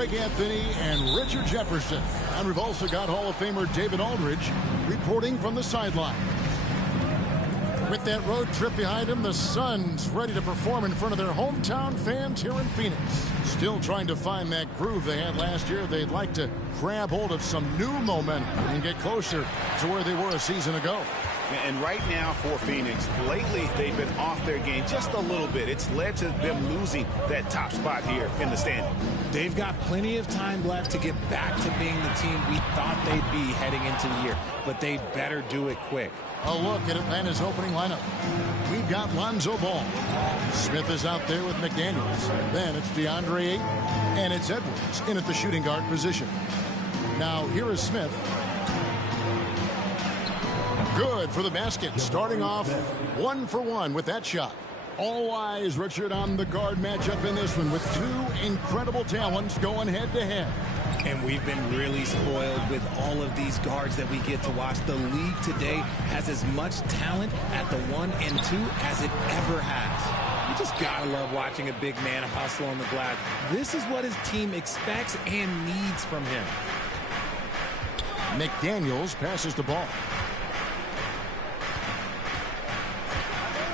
Greg Anthony and Richard Jefferson. And we've also got Hall of Famer David Aldridge reporting from the sideline. With that road trip behind him, the Suns ready to perform in front of their hometown fans here in Phoenix. Still trying to find that groove they had last year. They'd like to grab hold of some new momentum and get closer to where they were a season ago. And right now for Phoenix, lately they've been off their game just a little bit. It's led to them losing that top spot here in the standing. They've got plenty of time left to get back to being the team we thought they'd be heading into the year, but they'd better do it quick. A look at Atlanta's opening lineup. We've got Lonzo Ball. Smith is out there with McDaniels. Then it's DeAndre Ayton, and it's Edwards in at the shooting guard position. Now here is Smith. Good for the basket. Starting off 1 for 1 with that shot. All eyes, Richard, on the guard matchup in this one with two incredible talents going head-to-head. And we've been really spoiled with all of these guards that we get to watch. The league today has as much talent at the 1 and 2 as it ever has. You just gotta love watching a big man hustle on the glass. This is what his team expects and needs from him. McDaniels passes the ball.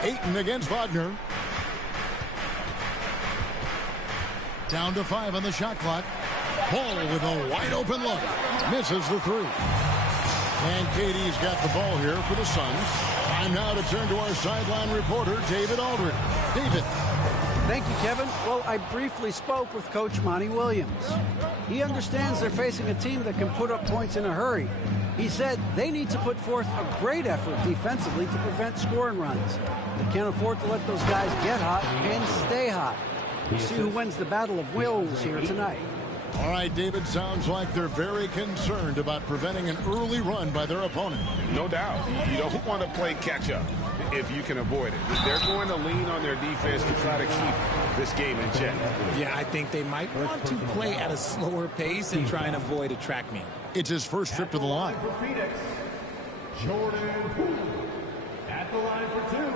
Ayton against Wagner. Down to 5 on the shot clock. Ball with a wide open look. Misses the 3. And KD's got the ball here for the Suns. Time now to turn to our sideline reporter, David Aldridge. David. Thank you, Kevin. Well, I briefly spoke with Coach Monty Williams. He understands they're facing a team that can put up points in a hurry. He said they need to put forth a great effort defensively to prevent scoring runs. They can't afford to let those guys get hot and stay hot. We'll see who wins the battle of wills here tonight. All right, David, sounds like they're very concerned about preventing an early run by their opponent. No doubt. You don't want to play catch-up if you can avoid it. They're going to lean on their defense to try to keep this game in check. Yeah, I think they might want to play at a slower pace and try and avoid a track meet. It's his first trip to the line. For Phoenix, Jordan Poole at the line for 2.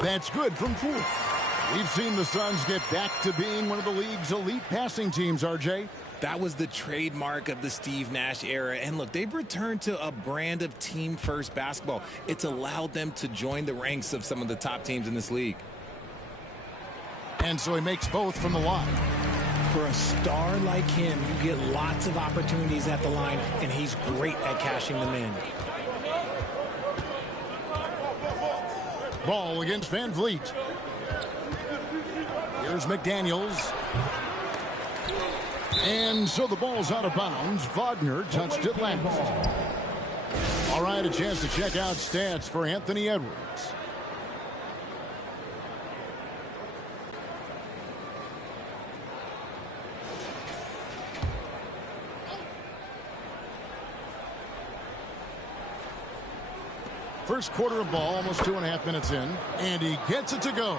That's good from Poole. We've seen the Suns get back to being one of the league's elite passing teams, RJ. That was the trademark of the Steve Nash era. And look, they've returned to a brand of team-first basketball. It's allowed them to join the ranks of some of the top teams in this league. And so he makes both from the line. For a star like him, you get lots of opportunities at the line, and he's great at cashing them in. Ball against Van Vliet. Here's McDaniels. And so the ball's out of bounds. Wagner touched it last. All right, a chance to check out stats for Anthony Edwards. First quarter of ball, almost 2.5 minutes in, and he gets it to go.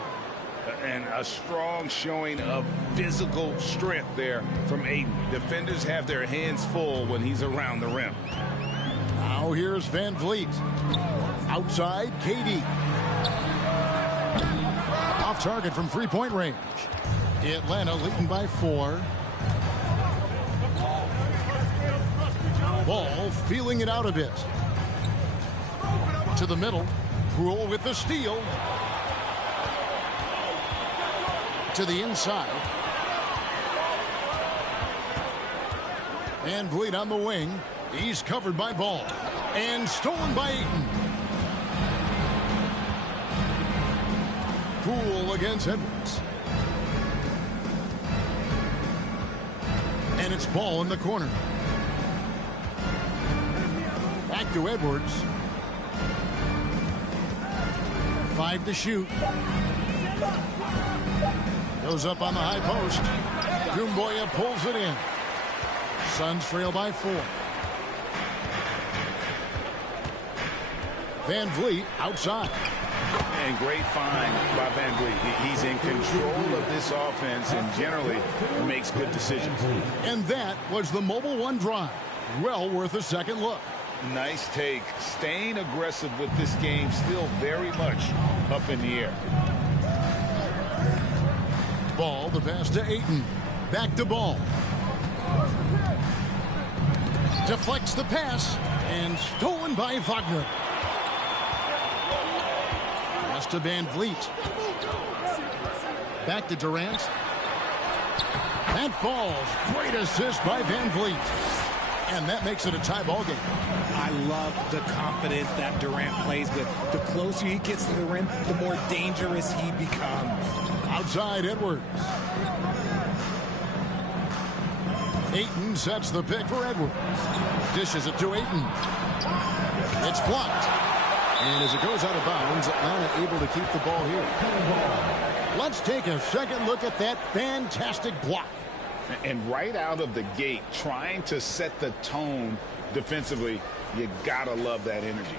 And a strong showing of physical strength there from Ayton. Defenders have their hands full when he's around the rim. Now here's Van Vliet. Outside, KD. Off target from three-point range. Atlanta leading by 4. Ball feeling it out a bit. To the middle. Poole with the steal. To the inside. Van Vliet on the wing. He's covered by Ball. And stolen by Ayton. Poole against Edwards. And it's Ball in the corner. Back to Edwards. 5 to shoot. Goes up on the high post. Doumbouya pulls it in. Suns trail by 4. Van Vliet outside. And great find by Van Vliet. He's in control of this offense and generally makes good decisions. And that was the Mobile One drive. Well worth a second look. Nice take. Staying aggressive with this game, still very much up in the air. Ball, the pass to Ayton. Back to Ball. Deflects the pass and stolen by Wagner. Pass to Van Vliet. Back to Durant. That falls. Great assist by Van Vliet. And that makes it a tie ball game. I love the confidence that Durant plays with. The closer he gets to the rim, the more dangerous he becomes. Outside Edwards. Ayton sets the pick for Edwards. Dishes it to Ayton. It's blocked. And as it goes out of bounds, Atlanta able to keep the ball here. Let's take a second look at that fantastic block. And right out of the gate, trying to set the tone defensively, you gotta love that energy.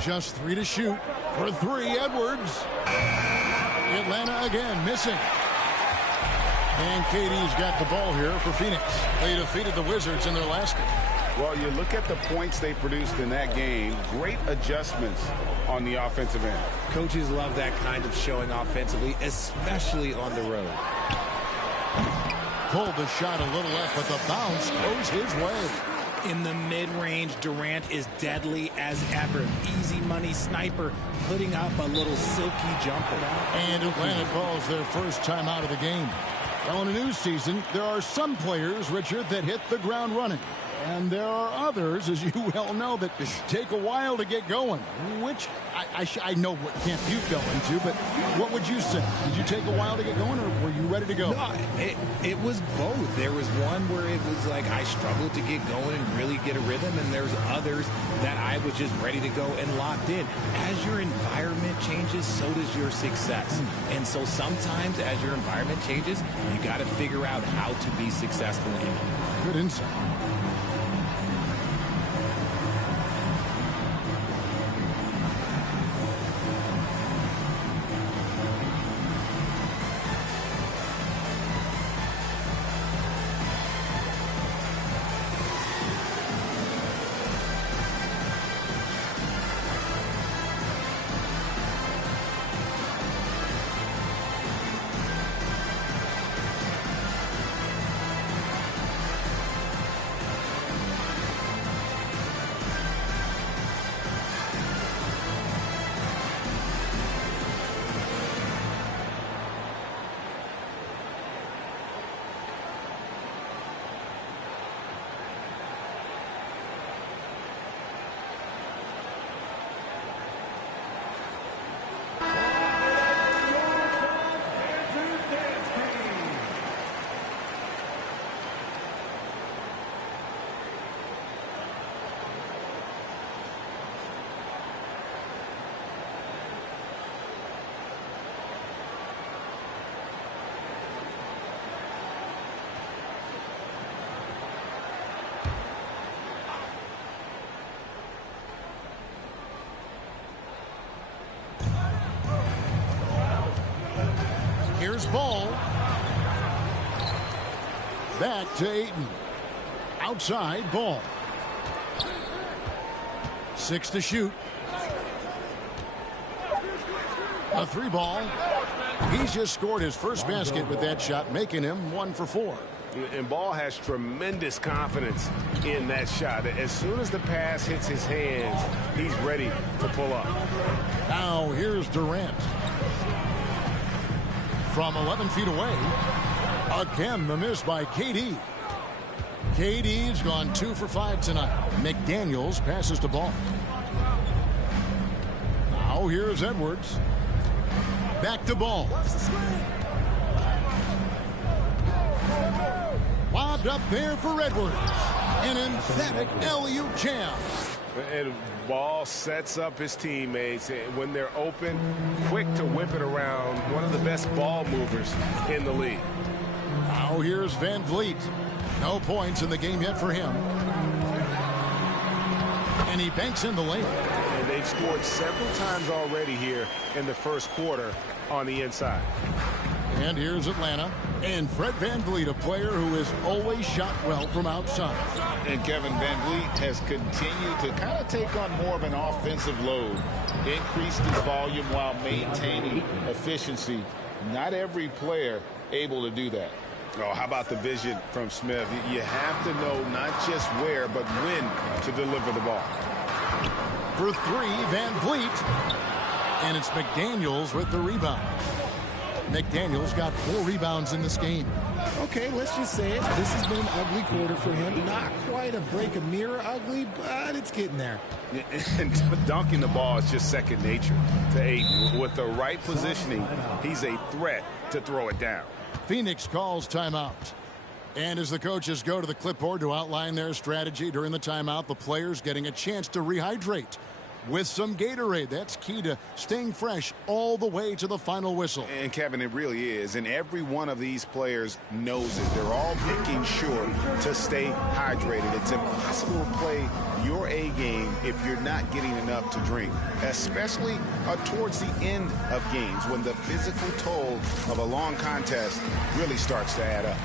Just 3 to shoot. For 3, Edwards. Atlanta again missing. And KD's got the ball here for Phoenix. They defeated the Wizards in their last game. Well, you look at the points they produced in that game. Great adjustments on the offensive end. Coaches love that kind of showing offensively, especially on the road. Pulled the shot a little left, but the bounce goes his way. In the mid-range, Durant is deadly as ever. Easy money sniper, putting up a little silky jumper. And Atlanta calls their first time out of the game. Well, in a new season, there are some players, Richard, that hit the ground running. And there are others, as you well know, that take a while to get going, which I know what camp you fell into, but what would you say? Did you take a while to get going, or were you ready to go? No, it was both. There was one where it was like I struggled to get going and really get a rhythm, and there's others that I was just ready to go and locked in. As your environment changes, so does your success. And so sometimes as your environment changes, you got to figure out how to be successful in it. Good insight. Here's Ball. Back to Ayton. Outside, Ball. 6 to shoot. A 3 ball. He's just scored his first basket with that shot, making him 1 for 4. And Ball has tremendous confidence in that shot. As soon as the pass hits his hands, he's ready to pull up. Now here's Durant. From 11 feet away. Again, the miss by KD. KD's gone 2 for 5 tonight. McDaniels passes the ball. Now here's Edwards. Back to Ball. Lobbed up there for Edwards. An emphatic alley-oop jam. And ball sets up his teammates. When they're open, quick to whip it around. One of the best ball movers in the league. Now here's Van Vliet. No points in the game yet for him. And he banks in the lane. And they've scored several times already here in the first quarter on the inside. And here's Atlanta. And Fred Van Vliet, a player who has always shot well from outside. And Kevin Van Vliet has continued to kind of take on more of an offensive load. Increased his volume while maintaining efficiency. Not every player able to do that. Oh, how about the vision from Smith? You have to know not just where, but when to deliver the ball. For three, Van Vliet. And it's McDaniels with the rebound. McDaniels got 4 rebounds in this game. Okay, let's just say it. This has been an ugly quarter for him. Not quite a break a mirror ugly, but it's getting there. And dunking the ball is just second nature to Ayton. With the right positioning, he's a threat to throw it down. Phoenix calls timeout. And as the coaches go to the clipboard to outline their strategy during the timeout, the players getting a chance to rehydrate with some Gatorade. That's key to staying fresh all the way to the final whistle. And Kevin, it really is. And every one of these players knows it. They're all making sure to stay hydrated. It's impossible to play your A game if you're not getting enough to drink, especially towards the end of games when the physical toll of a long contest really starts to add up.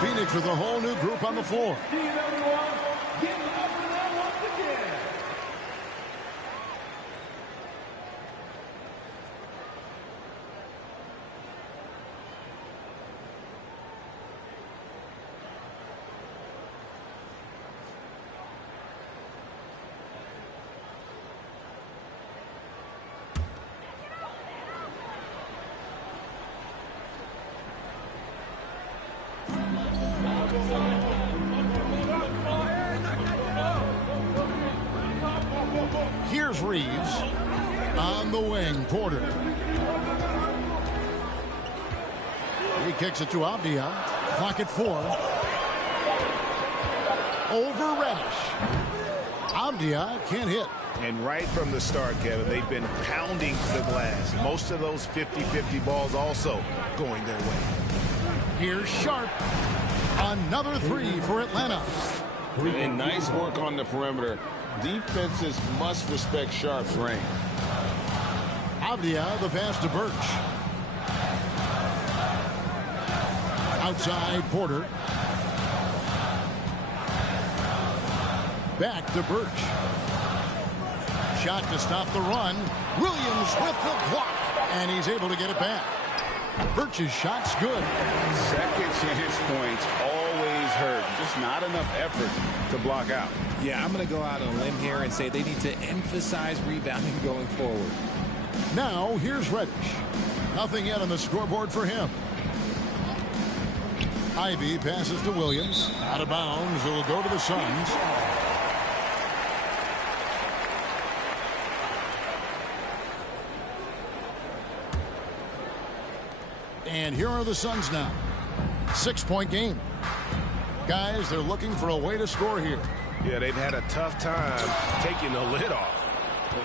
Phoenix with a whole new group on the floor. Here's Reeves on the wing. Porter. He kicks it to Avdia. Clock at 4. Over Reddish. Avdia can't hit. And right from the start, Kevin, they've been pounding the glass. Most of those 50-50 balls also going their way. Here's Sharp. Another 3 for Atlanta. And nice work on the perimeter. Defenses must respect Sharp's range. Avdia, the pass to Birch. Outside, Porter. Back to Birch. Shot to stop the run. Williams with the block. And he's able to get it back. Birch's shot's good. Second chance points always hurt. Just not enough effort to block out. Yeah, I'm going to go out on a limb here and say they need to emphasize rebounding going forward. Now, here's Reddish. Nothing yet on the scoreboard for him. Ivy passes to Williams. Out of bounds. It'll go to the Suns. And here are the Suns now. 6-point game. Guys, they're looking for a way to score here. Yeah, they've had a tough time taking the lid off.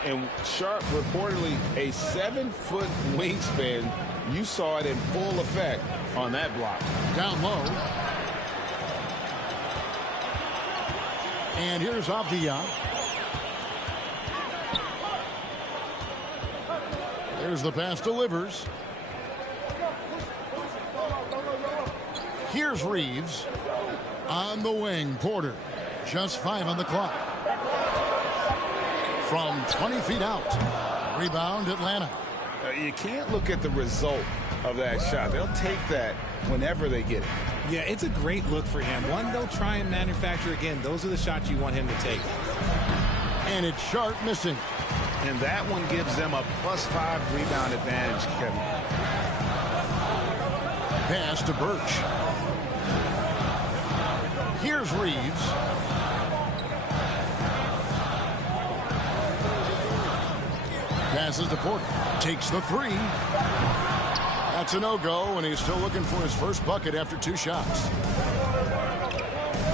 And Sharp reportedly a 7-foot wingspan. You saw it in full effect on that block. Down low. And here's Avdia. Here's the pass to Livers. Here's Reeves. On the wing, Porter. Just 5 on the clock. From 20 feet out. Rebound, Atlanta. You can't look at the result of that shot. They'll take that whenever they get it. Yeah, it's a great look for him. One they'll try and manufacture again. Those are the shots you want him to take. And it's Sharp missing. And that one gives them a +5 rebound advantage, Kevin. Pass to Birch. Here's Reeves. Passes to Porter. Takes the 3. That's a no-go, and he's still looking for his first bucket after 2 shots.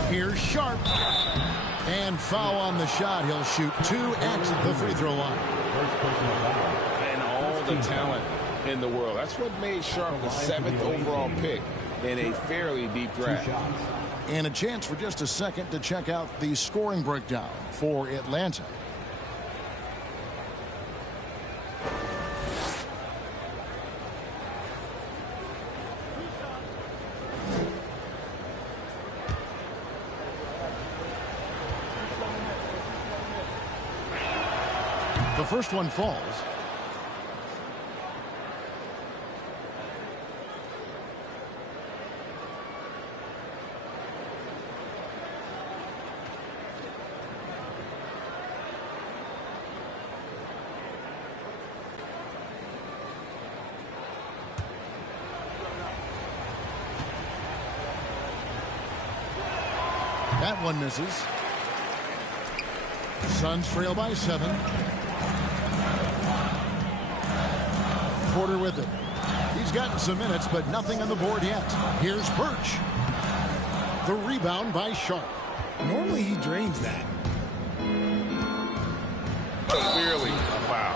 Here's Sharp. And foul on the shot. He'll shoot 2 at the free throw line. And all the talent in the world. That's what made Sharp the 7th overall pick in a fairly deep draft. And a chance for just a second to check out the scoring breakdown for Atlanta. The first one falls. That one misses. Suns trail by 7. Porter with it. He's gotten some minutes, but nothing on the board yet. Here's Birch. The rebound by Sharp. Normally he drains that. Clearly a foul.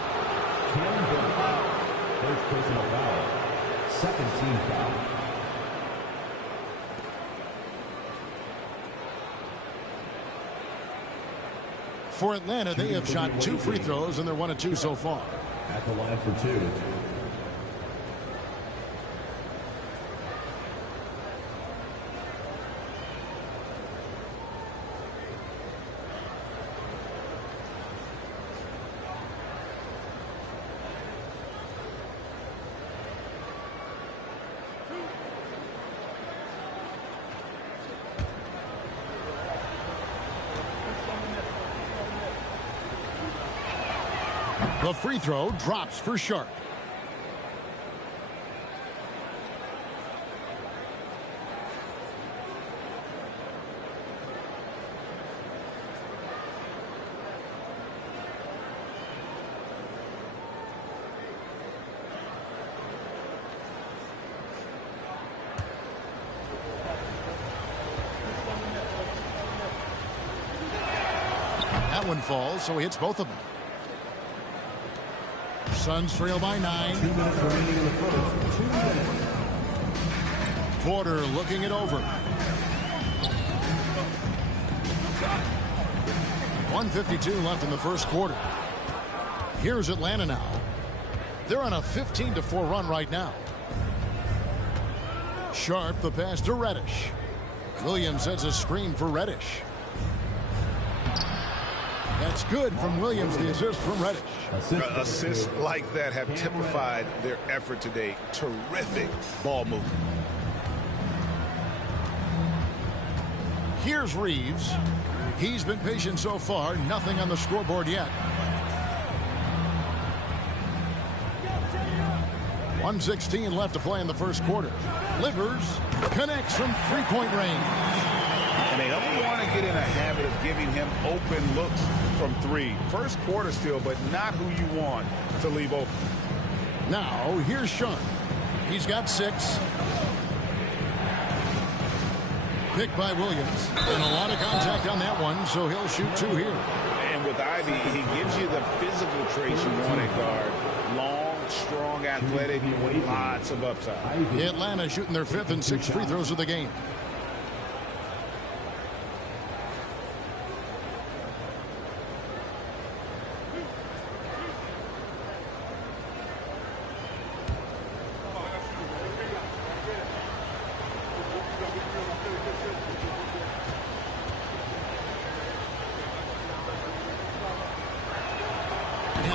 First personal foul. Second team foul. For Atlanta, they have shot 2 free throws, and they're 1 of 2 so far. At the line for 2. The free throw drops for Sharp. That one falls, so he hits both of them. Suns trail by 9. 2 minutes remaining in the first. 2 minutes. Porter looking it over. 1:52 left in the first quarter. Here's Atlanta now. They're on a 15-4 run right now. Sharp, the pass to Reddish. Williams sets a screen for Reddish. That's good from Williams, the assist from Reddish. Assists like that have typified their effort today. Terrific ball movement. Here's Reeves. He's been patient so far. Nothing on the scoreboard yet. 1:16 left to play in the first quarter. Livers connects from three-point range. And they don't want to get in a habit of giving him open looks from 3. First quarter still, but not who you want to leave open. Now, here's Sharp. He's got 6. Picked by Williams. And a lot of contact on that one, so he'll shoot 2 here. And with Ivy, he gives you the physical traits you want at guard. Long, strong, athletic, with lots of upside. Atlanta shooting their 5th and 6th free throws of the game.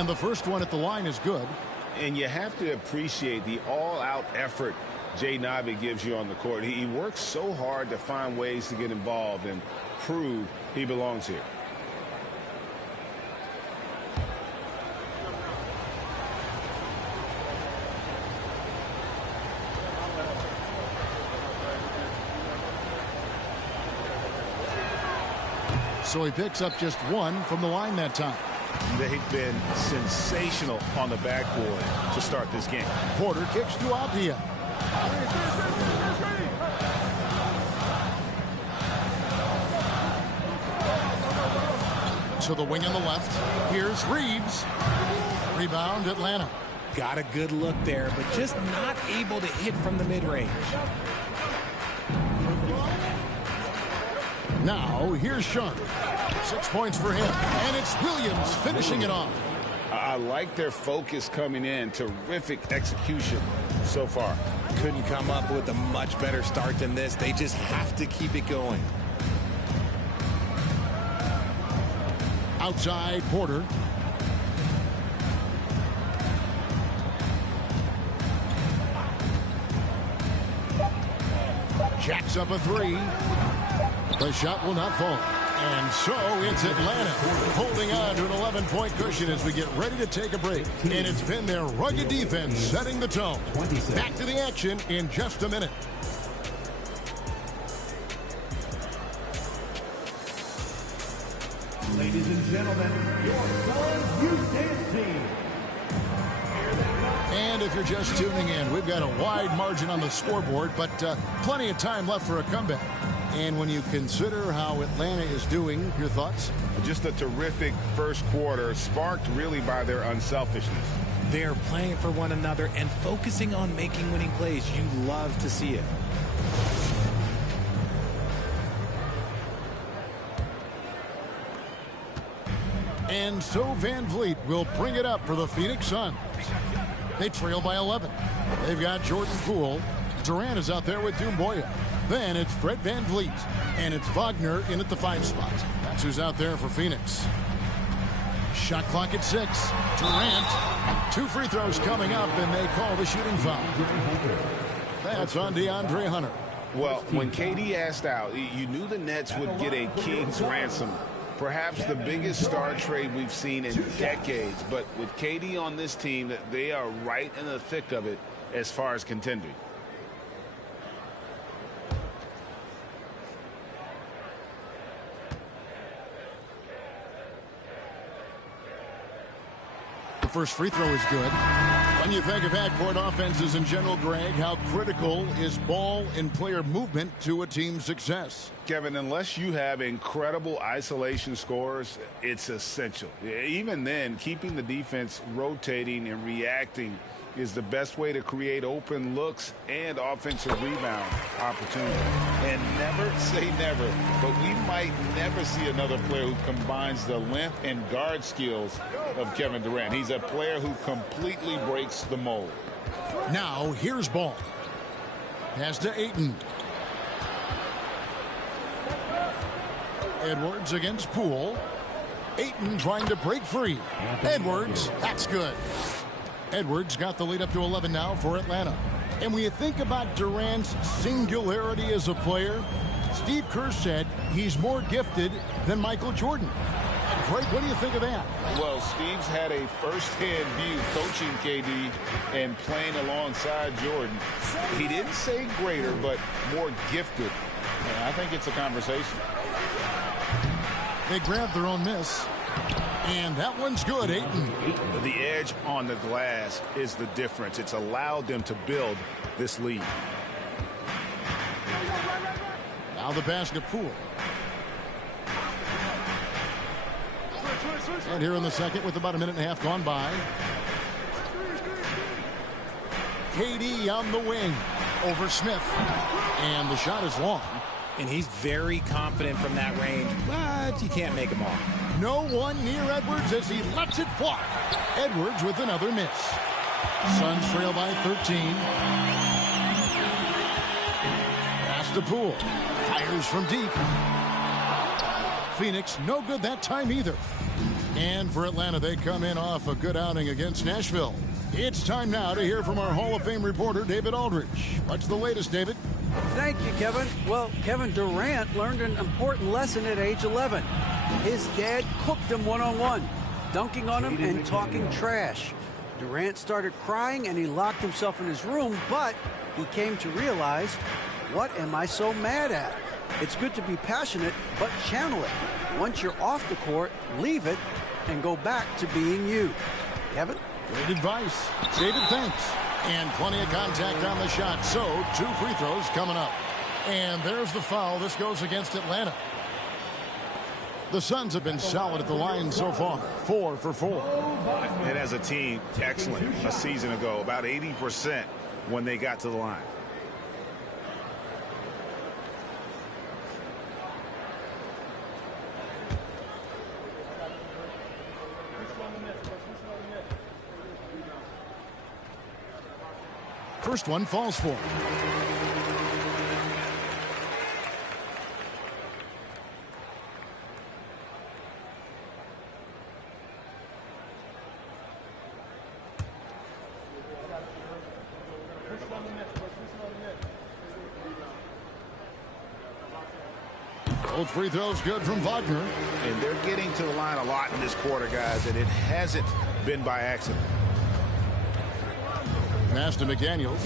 And the first one at the line is good. And you have to appreciate the all-out effort Jay Navi gives you on the court. He works so hard to find ways to get involved and prove he belongs here. So he picks up just one from the line that time. They've been sensational on the backboard to start this game. Porter kicks to Apia. To the wing on the left. Here's Reeves. Rebound, Atlanta. Got a good look there, but just not able to hit from the mid-range. Now, here's Shun. 6 points for him. And it's Williams finishing it off. I like their focus coming in. Terrific execution so far. Couldn't come up with a much better start than this. They just have to keep it going. Outside, Porter. Jacks up a three. The shot will not fall. And so it's Atlanta holding on to an 11-point cushion as we get ready to take a break. And it's been their rugged defense setting the tone. Back to the action in just a minute. Ladies and gentlemen, your Suns Youth Dance Team. And if you're just tuning in, we've got a wide margin on the scoreboard, but plenty of time left for a comeback. And when you consider how Atlanta is doing, your thoughts? Just a terrific first quarter, sparked really by their unselfishness. They're playing for one another and focusing on making winning plays. You love to see it. And so Van Vliet will bring it up for the Phoenix Suns. They trail by 11. They've got Jordan Poole. Durant is out there with Doumbouya. Then it's Fred Van Vliet. And it's Wagner in at the 5 spot. That's who's out there for Phoenix. Shot clock at 6. Durant. 2 free throws coming up, and they call the shooting foul. That's on DeAndre Hunter. Well, when KD asked out, you knew the Nets would get a king's ransom. Perhaps the biggest star trade we've seen in decades. But with KD on this team, they are right in the thick of it as far as contending. The first free throw is good. When you think of half-court offenses in general, Greg, how critical is ball and player movement to a team's success? Kevin, unless you have incredible isolation scores, it's essential. Even then, keeping the defense rotating and reacting is the best way to create open looks and offensive rebound opportunities. And never say never, but we might never see another player who combines the length and guard skills of Kevin Durant. He's a player who completely breaks the mold. Now, here's Ball. Pass to Ayton. Edwards against Poole. Ayton trying to break free. Edwards, that's good. Edwards got the lead up to 11 now for Atlanta. And when you think about Durant's singularity as a player, Steve Kerr said he's more gifted than Michael Jordan. Greg, what do you think of that? Well, Steve's had a first-hand view coaching KD and playing alongside Jordan. He didn't say greater, but more gifted. And I think it's a conversation. They grabbed their own miss. And that one's good, Ayton. The edge on the glass is the difference. It's allowed them to build this lead. Now the pass to Poole. And here in the second with about a minute and a half gone by. KD on the wing over Smith. And the shot is long. And he's very confident from that range, but you can't make him all. No one near Edwards as he lets it fly. Edwards with another miss. Suns trail by 13. Pass to Poole. Fires from deep. Phoenix no good that time either. And for Atlanta, they come in off a good outing against Nashville. It's time now to hear from our Hall of Fame reporter, David Aldridge. What's the latest, David? Thank you, Kevin. Well, Kevin Durant learned an important lesson at age 11. His dad cooked him one-on-one, dunking on him and talking trash. Durant started crying and he locked himself in his room, but he came to realize, what am I so mad at? It's good to be passionate, but channel it. Once you're off the court, leave it and go back to being you. Kevin? Great advice. David, thanks. And plenty of contact on the shot. So, 2 free throws coming up. And there's the foul. This goes against Atlanta. The Suns have been solid at the line so far. 4 for 4. And as a team, excellent a season ago. About 80% when they got to the line. First one falls for. Both free throws good from Wagner. And they're getting to the line a lot in this quarter, guys, and it hasn't been by accident. Pass to McDaniels.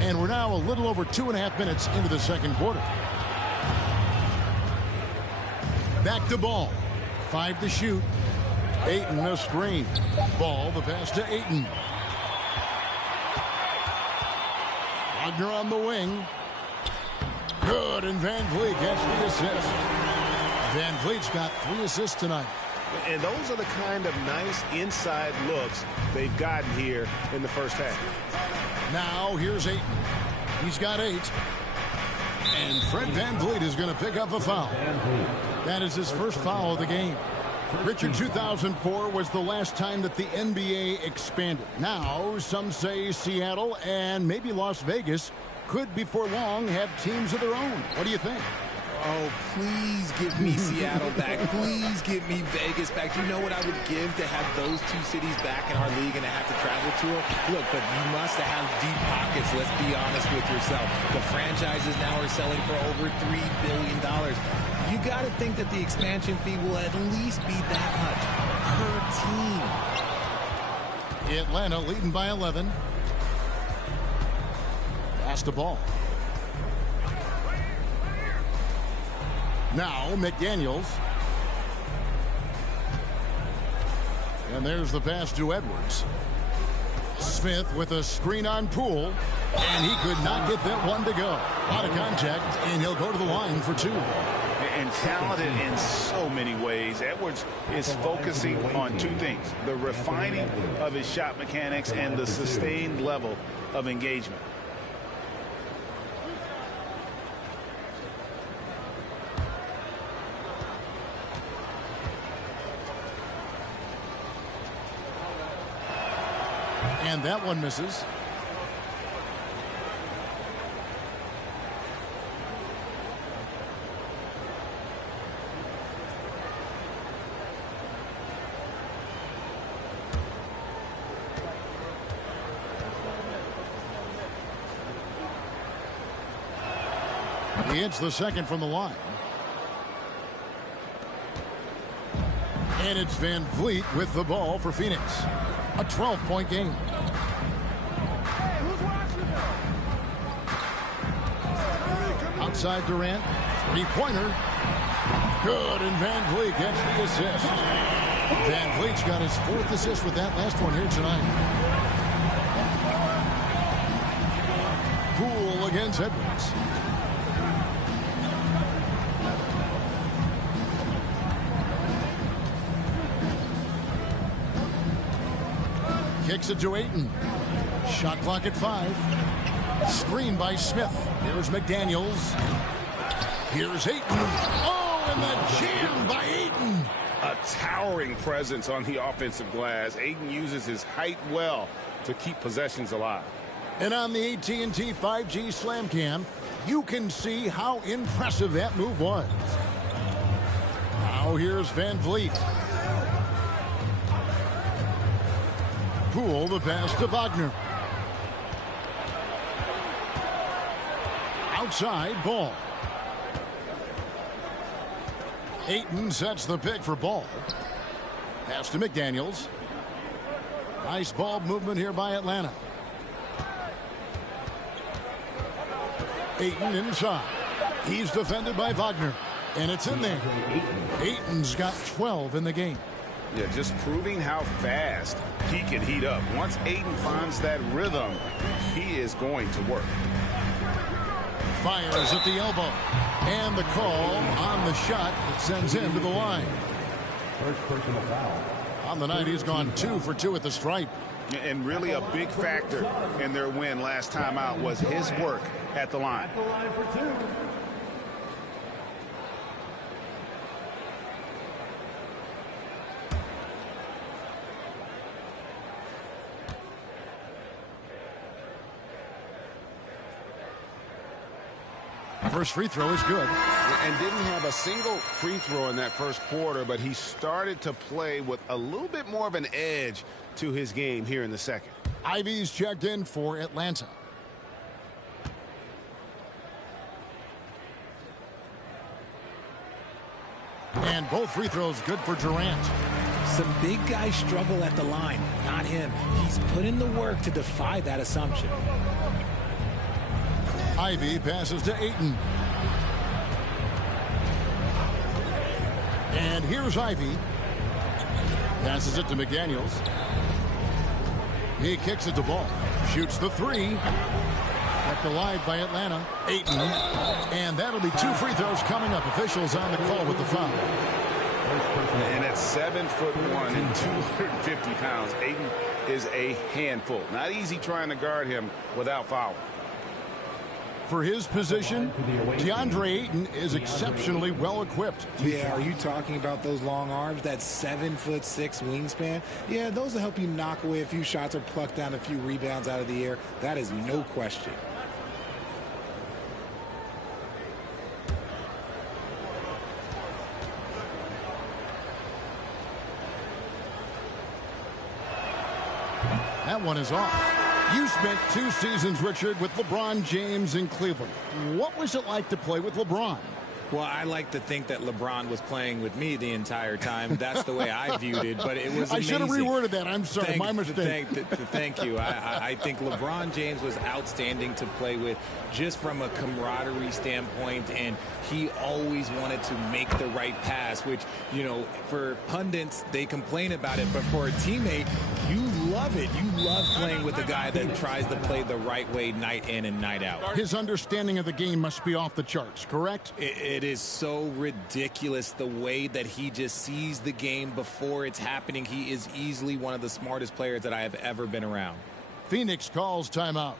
And we're now a little over 2.5 minutes into the second quarter. Back to Ball. 5 to shoot. Ayton a screen. Ball, the pass to Ayton. Wagner on the wing. Good, and Van Vliet gets the assist. Van Vliet's got 3 assists tonight. And those are the kind of nice inside looks they've gotten here in the first half. Now here's Ayton. He's got 8. And Fred Van Vliet is going to pick up a foul. That is his first foul of the game. Richard, 2004 was the last time that the NBA expanded. Now some say Seattle and maybe Las Vegas could before long have teams of their own. What do you think? Oh, please give me Seattle back. Please give me Vegas back. Do you know what I would give to have those 2 cities back in our league and to have to travel to them? Look, but you must have deep pockets. Let's be honest with yourself. The franchises now are selling for over $3 billion. You got to think that the expansion fee will at least be that much per team. Atlanta leading by 11. Pass the ball. Now McDaniels. And there's the pass to Edwards. Smith with a screen on Poole. And he could not get that one to go. Out of contact, and he'll go to the line for 2. And talented in so many ways. Edwards is focusing on 2 things: the refining of his shot mechanics and the sustained level of engagement. And that one misses. He hits the second from the line. And it's Van Vliet with the ball for Phoenix. A 12-point game. Outside Durant. 3-pointer. Good, and Van Vliet gets the assist. Van Vliet's got his 4th assist with that last one here tonight. Poole against Edwards. Kicks it to Ayton. Shot clock at 5. Screen by Smith. Here's McDaniels. Here's Ayton. Oh, and the jam by Ayton. A towering presence on the offensive glass. Ayton uses his height well to keep possessions alive. And on the AT&T 5G Slam Cam, you can see how impressive that move was. Now here's Van Vliet. Poole the pass to Wagner. Outside ball. Ayton sets the pick for Ball. Pass to McDaniels. Nice ball movement here by Atlanta. Ayton inside. He's defended by Wagner. And it's in there. Ayton's got 12 in the game. Yeah, just proving how fast he can heat up. Once Ayton finds that rhythm, he is going to work. Fires at the elbow. And the call on the shot that sends him to the line. First personal foul. On the night, he's gone 2 for 2 at the stripe. And really a big factor in their win last time out was his work at the line. At the line for 2. First free throw is good. And didn't have a single free throw in that first quarter, but he started to play with a little bit more of an edge to his game here in the second. Ivy's checked in for Atlanta. And both free throws good for Durant. Some big guys struggle at the line, not him. He's put in the work to defy that assumption. Ivy passes to Ayton. And here's Ivy. Passes it to McDaniels. He kicks it to Ball. Shoots the 3. Kept alive by Atlanta. Ayton. And that'll be 2 free throws coming up. Officials on the call with the foul. And at 7'1" and 250 pounds, Ayton is a handful. Not easy trying to guard him without foul. For his position, DeAndre Ayton is exceptionally well equipped. Yeah, are you talking about those long arms, that 7'6" wingspan? Yeah, those will help you knock away a few shots or pluck down a few rebounds out of the air. That is no question. That one is off. You spent 2 seasons, Richard, with LeBron James in Cleveland. What was it like to play with LeBron? Well, I like to think that LeBron was playing with me the entire time. That's the way I viewed it, but it was amazing. I should have reworded that. I'm sorry, my mistake. Thank you. I think LeBron James was outstanding to play with just from a camaraderie standpoint, and he always wanted to make the right pass, which, you know, for pundits, they complain about it, but for a teammate, you love it. You love playing with a guy that tries to play the right way night in and night out. His understanding of the game must be off the charts, correct? It is so ridiculous the way that he just sees the game before it's happening. He is easily one of the smartest players that I have ever been around. Phoenix calls timeout.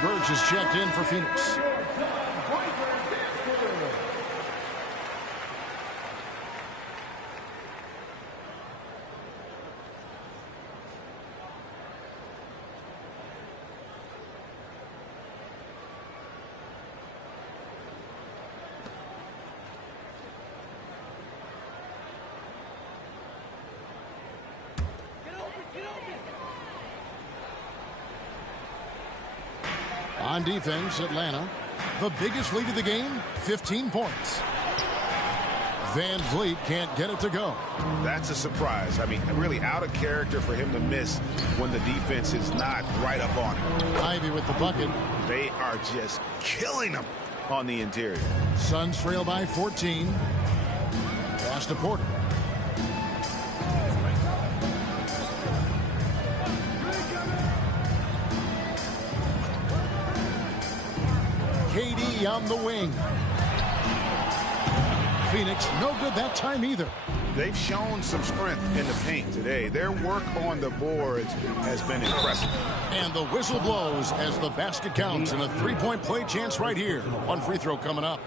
Burge is checked in for Phoenix. on defense, Atlanta. The biggest lead of the game, 15 points. Van Vliet can't get it to go. That's a surprise. I mean, really out of character for him to miss when the defense is not right up on him. Ivy with the bucket. They are just killing him on the interior. Suns trail by 14. Pass to Porter. KD on the wing. Phoenix, no good that time either. They've shown some strength in the paint today. Their work on the boards has been impressive. And the whistle blows as the basket counts, and a three-point play chance right here. One free throw coming up.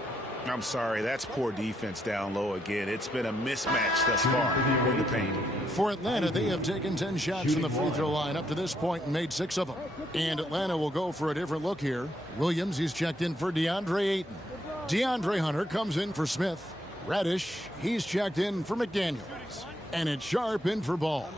I'm sorry, that's poor defense down low again. It's been a mismatch thus far in the paint. For Atlanta, they have taken 10 shots from the free throw line up to this point and made 6 of them. And Atlanta will go for a different look here. Williams, he's checked in for DeAndre Ayton. DeAndre Hunter comes in for Smith. Reddish, he's checked in for McDaniels. And it's Sharp in for Ball.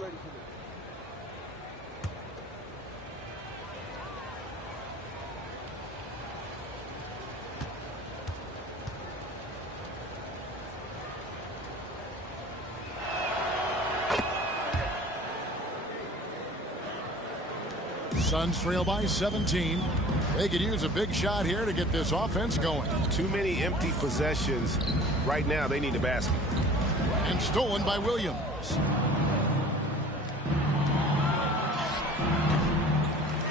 Suns trail by 17. They could use a big shot here to get this offense going. Too many empty possessions. Right now, they need a basket. And stolen by Williams.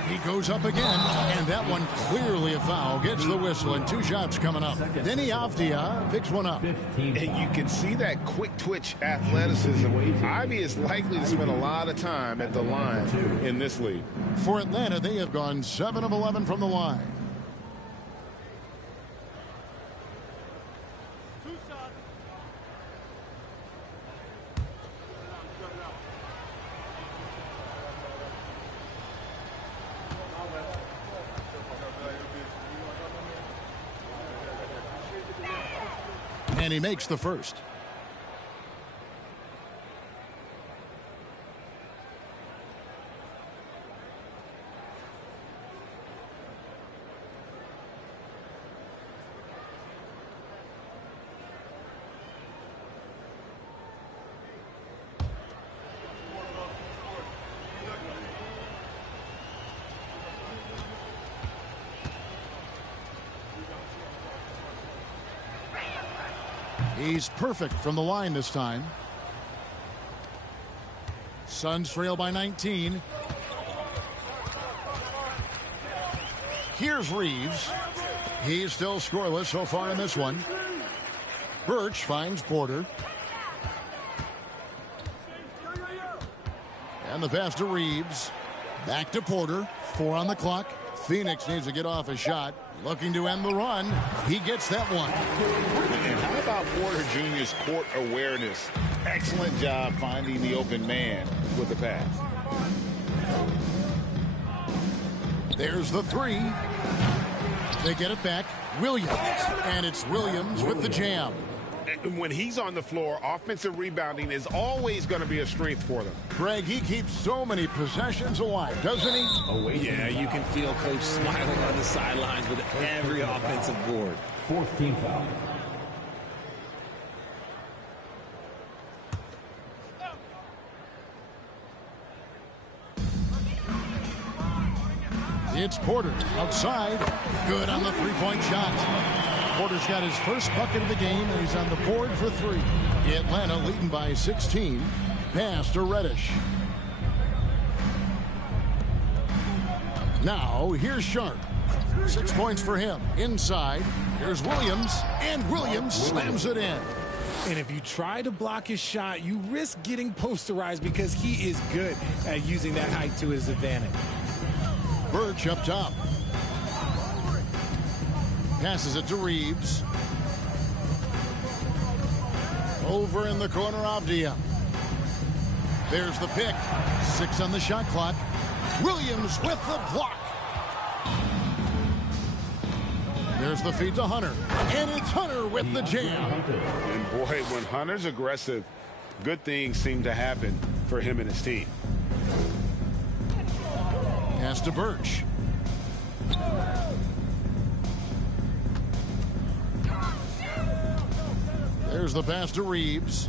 He goes up again, and that one clearly a foul. Gets the whistle, and 2 shots coming up. Denny Avdia picks one up. And you can see that quick twitch athleticism. Ivy is likely to spend a lot of time at the line in this league. For Atlanta, they have gone 7 of 11 from the line. And he makes the first. He's perfect from the line this time. Suns trail by 19. Here's Reeves. He's still scoreless so far in this one. Birch finds Porter. And the pass to Reeves. Back to Porter. 4 on the clock. Phoenix needs to get off a shot. Looking to end the run. He gets that one. And how about Porter Jr.'s court awareness? Excellent job finding the open man with the pass. There's the 3. They get it back. Williams. And it's Williams with the jam. And when he's on the floor, offensive rebounding is always going to be a strength for them. Greg, he keeps so many possessions alive, doesn't he? Yeah, you can feel Coach smiling on the sidelines with every offensive board. 4th team foul. It's Porter outside. Good on the three-point shot. Porter's got his first bucket of the game, and he's on the board for 3. Atlanta leading by 16. Pass to Reddish. Now, here's Sharp. 6 points for him. Inside, here's Williams, and Williams slams it in. And if you try to block his shot, you risk getting posterized because he is good at using that height to his advantage. Birch up top. Passes it to Reeves. Over in the corner, Avdia. There's the pick. 6 on the shot clock. Williams with the block. There's the feed to Hunter. And it's Hunter with the jam. And boy, when Hunter's aggressive, good things seem to happen for him and his team. Pass to Birch. There's the pass to Reeves.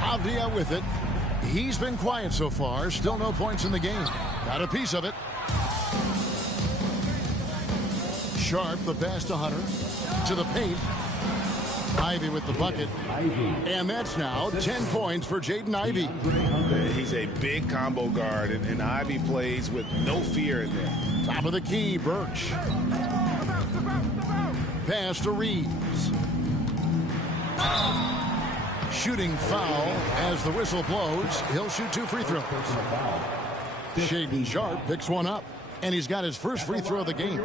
Avdia with it. He's been quiet so far. Still no points in the game. Got a piece of it. Sharp, the pass to Hunter. To the paint. Ivy with the bucket. And that's now 10 points for Jaden Ivey. He's a big combo guard, and Ivy plays with no fear in there. Top of the key, Birch. Pass to Reeves. Shooting foul as the whistle blows. He'll shoot 2 free throws. Shaden Sharp picks one up, and he's got his first free throw of the game.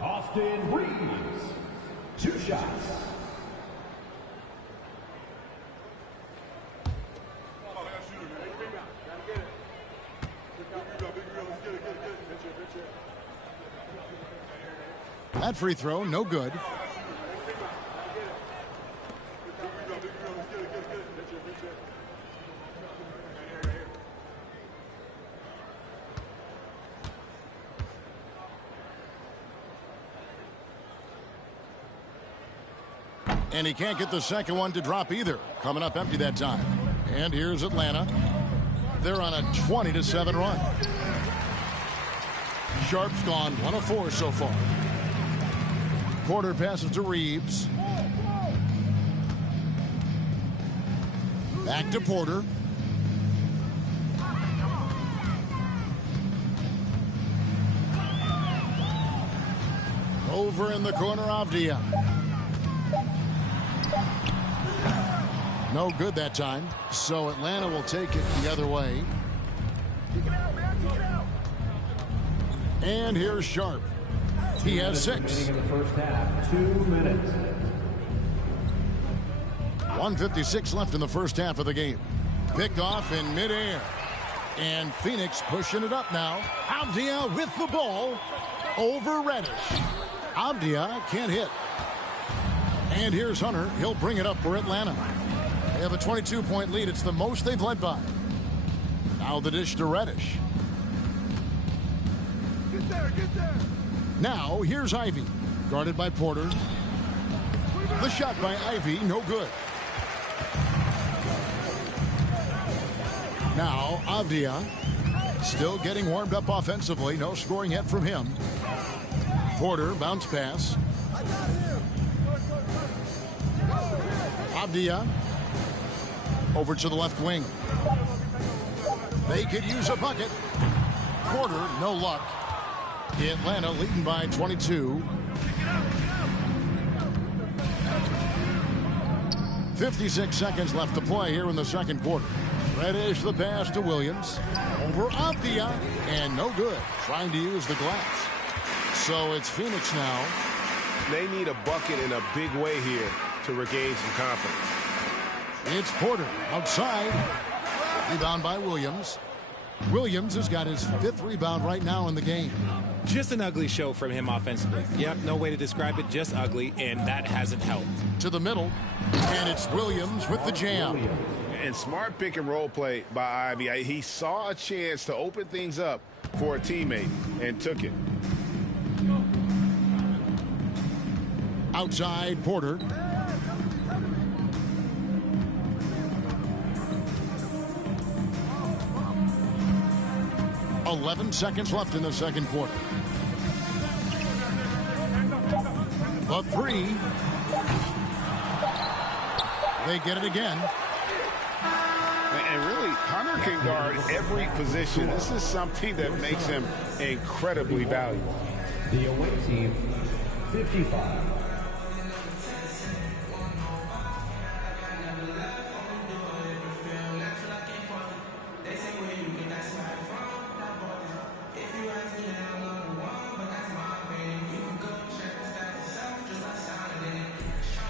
Austin Reeves. 2 shots. That free throw, no good. And he can't get the second one to drop either. Coming up empty that time. And here's Atlanta. They're on a 20-7 run. Sharp's gone 1 of 4 so far. Porter passes to Reeves. Back to Porter. Over in the corner, Avdia. No good that time. So Atlanta will take it the other way. And here's Sharp. He has 6. In the first half, 2 minutes. 1:56 left in the first half of the game. Picked off in midair. And Phoenix pushing it up now. Avdia with the ball over Reddish. Avdia can't hit. And here's Hunter. He'll bring it up for Atlanta. They have a 22-point lead. It's the most they've led by. Now the dish to Reddish. Get there, get there. Now here's Ivy. Guarded by Porter. The shot by Ivy, no good. Now Avdia. Still getting warmed up offensively. No scoring yet from him. Porter, bounce pass. Avdia. Over to the left wing. They could use a bucket. Porter, no luck. Atlanta leading by 22. 56 seconds left to play here in the second quarter. Reddish the pass to Williams. Over Avdia. And no good. Trying to use the glass. So it's Phoenix now. They need a bucket in a big way here to regain some confidence. It's Porter outside. Rebound by Williams. Williams has got his 5th rebound right now in the game. Just an ugly show from him offensively. Yep, no way to describe it, just ugly, and that hasn't helped. To the middle, and it's Williams with the jam. And smart pick and roll play by Ivy. He saw a chance to open things up for a teammate and took it. Outside, Porter. .11 seconds left in the second quarter. The 3. They get it again. And really, Hunter can guard every position. This is something that makes him incredibly valuable. The away team, 55.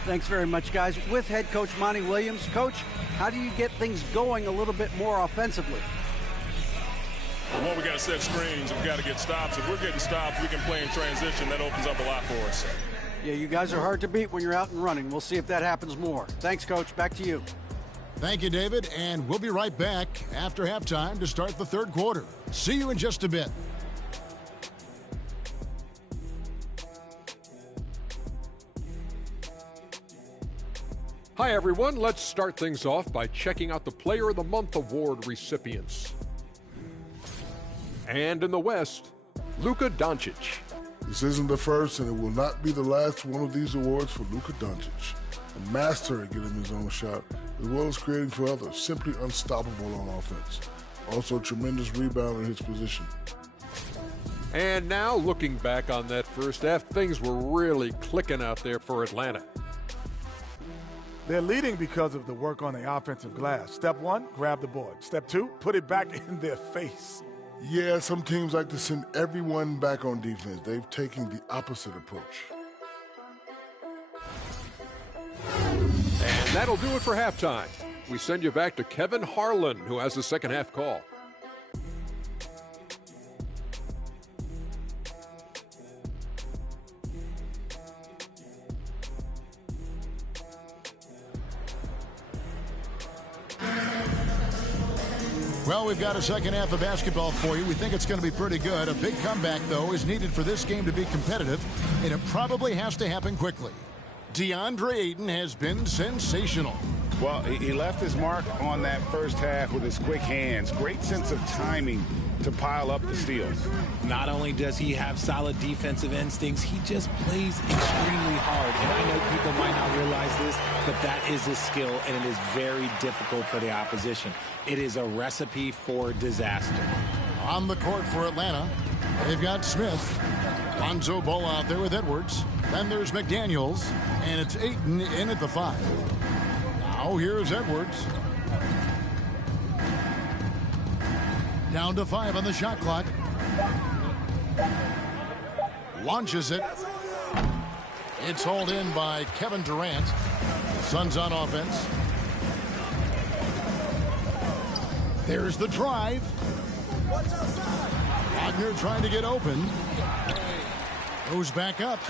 Thanks very much, guys. With head coach Monty Williams. Coach, how do you get things going a little bit more offensively? Well, we got to set screens. We've got to get stops. If we're getting stops, we can play in transition. That opens up a lot for us. Yeah, you guys are hard to beat when you're out and running. We'll see if that happens more. Thanks, Coach. Back to you. Thank you, David. And we'll be right back after halftime to start the third quarter. See you in just a bit. Hi, everyone. Let's start things off by checking out the Player of the Month award recipients. And in the West, Luka Doncic. This isn't the first, and it will not be the last one of these awards for Luka Doncic. A master at getting his own shot, as well as creating for others. Simply unstoppable on offense. Also a tremendous rebounder in his position. And now, looking back on that first half, things were really clicking out there for Atlanta. They're leading because of the work on the offensive glass. Step one, grab the board. Step two, put it back in their face. Yeah, some teams like to send everyone back on defense. They've taken the opposite approach. And that'll do it for halftime. We send you back to Kevin Harlan, who has the second half call. Well, we've got a second half of basketball for you. We think it's going to be pretty good. A big comeback, though, is needed for this game to be competitive, and it probably has to happen quickly. DeAndre Ayton has been sensational. Well, he left his mark on that first half with his quick hands. Great sense of timing to pile up the steals. Not only does he have solid defensive instincts, he just plays extremely hard. And I know people might not realize this, but that is a skill, and it is very difficult for the opposition. It is a recipe for disaster. On the court for Atlanta, they've got Smith. Lonzo Ball out there with Edwards. Then there's McDaniels, and it's Ayton in at the 5. Now here's Edwards. Down to 5 on the shot clock. Launches it. It's hauled in by Kevin Durant. Suns on offense. There's the drive. Wagner trying to get open. Goes back up.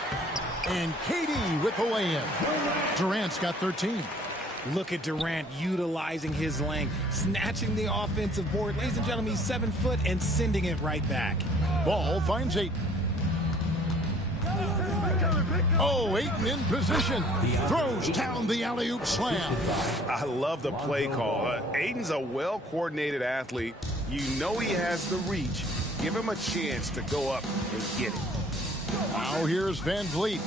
And KD with the lay-in. Durant's got 13. Look at Durant utilizing his length, snatching the offensive board. Ladies and gentlemen, he's 7 foot and sending it right back. Ball finds Ayton. Oh, Ayton in position. Throws down the alley-oop slam. I love the play call. Ayton's a well-coordinated athlete. You know he has the reach. Give him a chance to go up and get it. Now here's Van Vliet.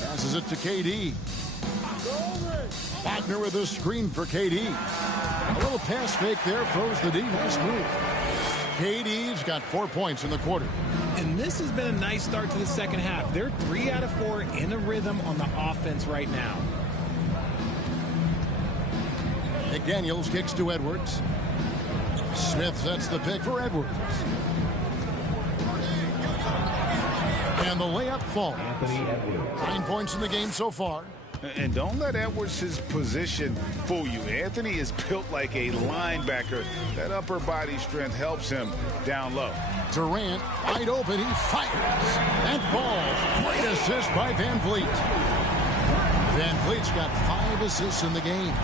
Passes it to KD. Wagner with a screen for KD. A little pass fake there, throws the D. Nice move. KD's got 4 points in the quarter. And this has been a nice start to the second half. They're 3 out of 4 in a rhythm on the offense right now. McDaniels kicks to Edwards. Smith sets the pick for Edwards. And the layup falls. 9 points in the game so far. And don't let Edwards' position fool you. Anthony is built like a linebacker. That upper body strength helps him down low. Durant wide open. He fires. That falls. Great assist by Van Vliet. Van Vliet's got 5 assists in the game.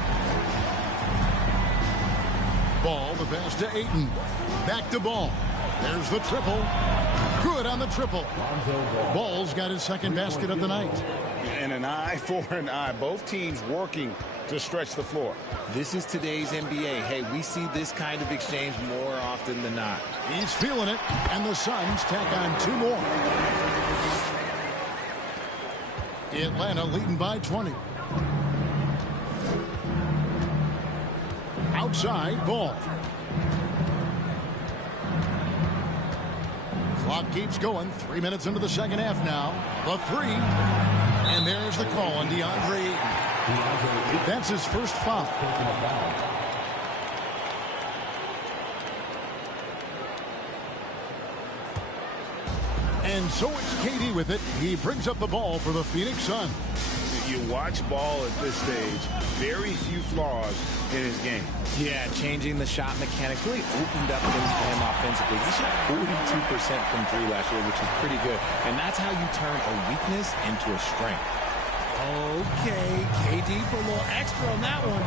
Ball, the pass to Ayton. Back to Ball. There's the triple. Good on the triple. Ball's got his second basket of the night. And an eye for an eye. Both teams working to stretch the floor. This is today's NBA. Hey, we see this kind of exchange more often than not. He's feeling it, and the Suns tack on 2 more. Atlanta leading by 20. Outside, Ball. Clock keeps going. 3 minutes into the second half now. The 3. And there's the call on DeAndre Ayton. That's his first foul. And so it's KD with it. He brings up the ball for the Phoenix Suns. You watch Ball at this stage. Very few flaws in his game. Yeah, changing the shot mechanics really opened up things for him offensively. He shot 42% from 3 last year, which is pretty good. And that's how you turn a weakness into a strength. Okay, KD for a little extra on that one.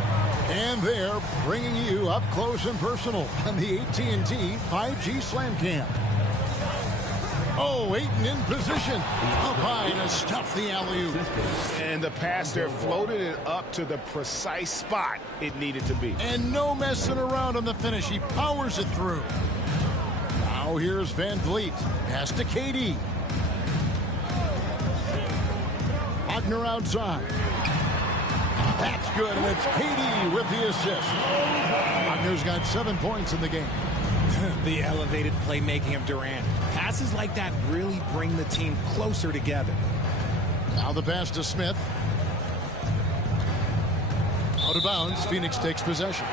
And they're bringing you up close and personal on the AT&T 5G Slam Cam. Oh, Ayton in position. Up high to stuff the alley-oop. And the pass there floated it up to the precise spot it needed to be. And no messing around on the finish. He powers it through. Now here's Van Vliet. Pass to KD. Wagner outside. That's good, and it's KD with the assist. Wagner's got 7 points in the game. The elevated playmaking of Durant. Passes like that really bring the team closer together. Now the pass to Smith. Out of bounds, Phoenix takes possession.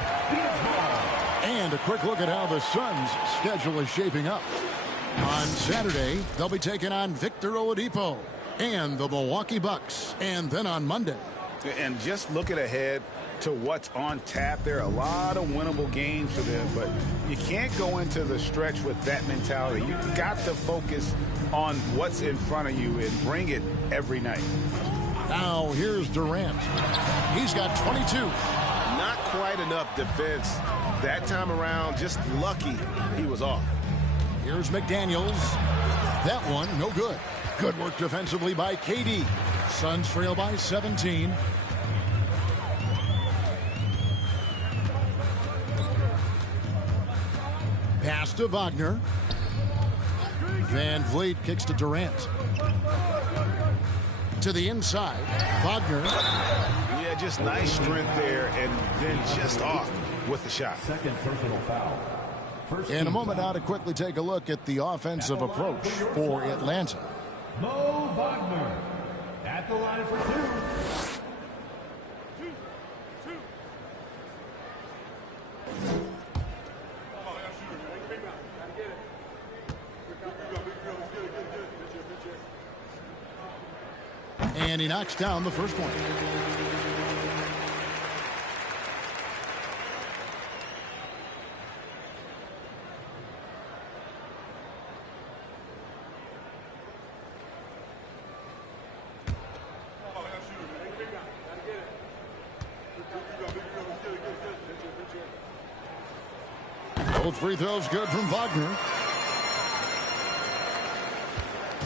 And a quick look at how the Suns' schedule is shaping up. On Saturday, they'll be taking on Victor Oladipo and the Milwaukee Bucks. And then on Monday. And just looking ahead to what's on tap, there are a lot of winnable games for them, but you can't go into the stretch with that mentality. You've got to focus on what's in front of you and bring it every night. Now here's Durant. He's got 22. Not quite enough defense that time around. Just lucky he was off. Here's McDaniels. That one, no good. Good work defensively by KD. Suns trail by 17. Pass to Wagner. Van Vliet kicks to Durant. To the inside. Wagner. Yeah, just nice strength there, and then just off with the shot. Second personal foul. In a moment now to quickly take a look at the offensive approach for Atlanta. Mo Wagner at the line for two. And he knocks down the first one. Both free throws good from Wagner.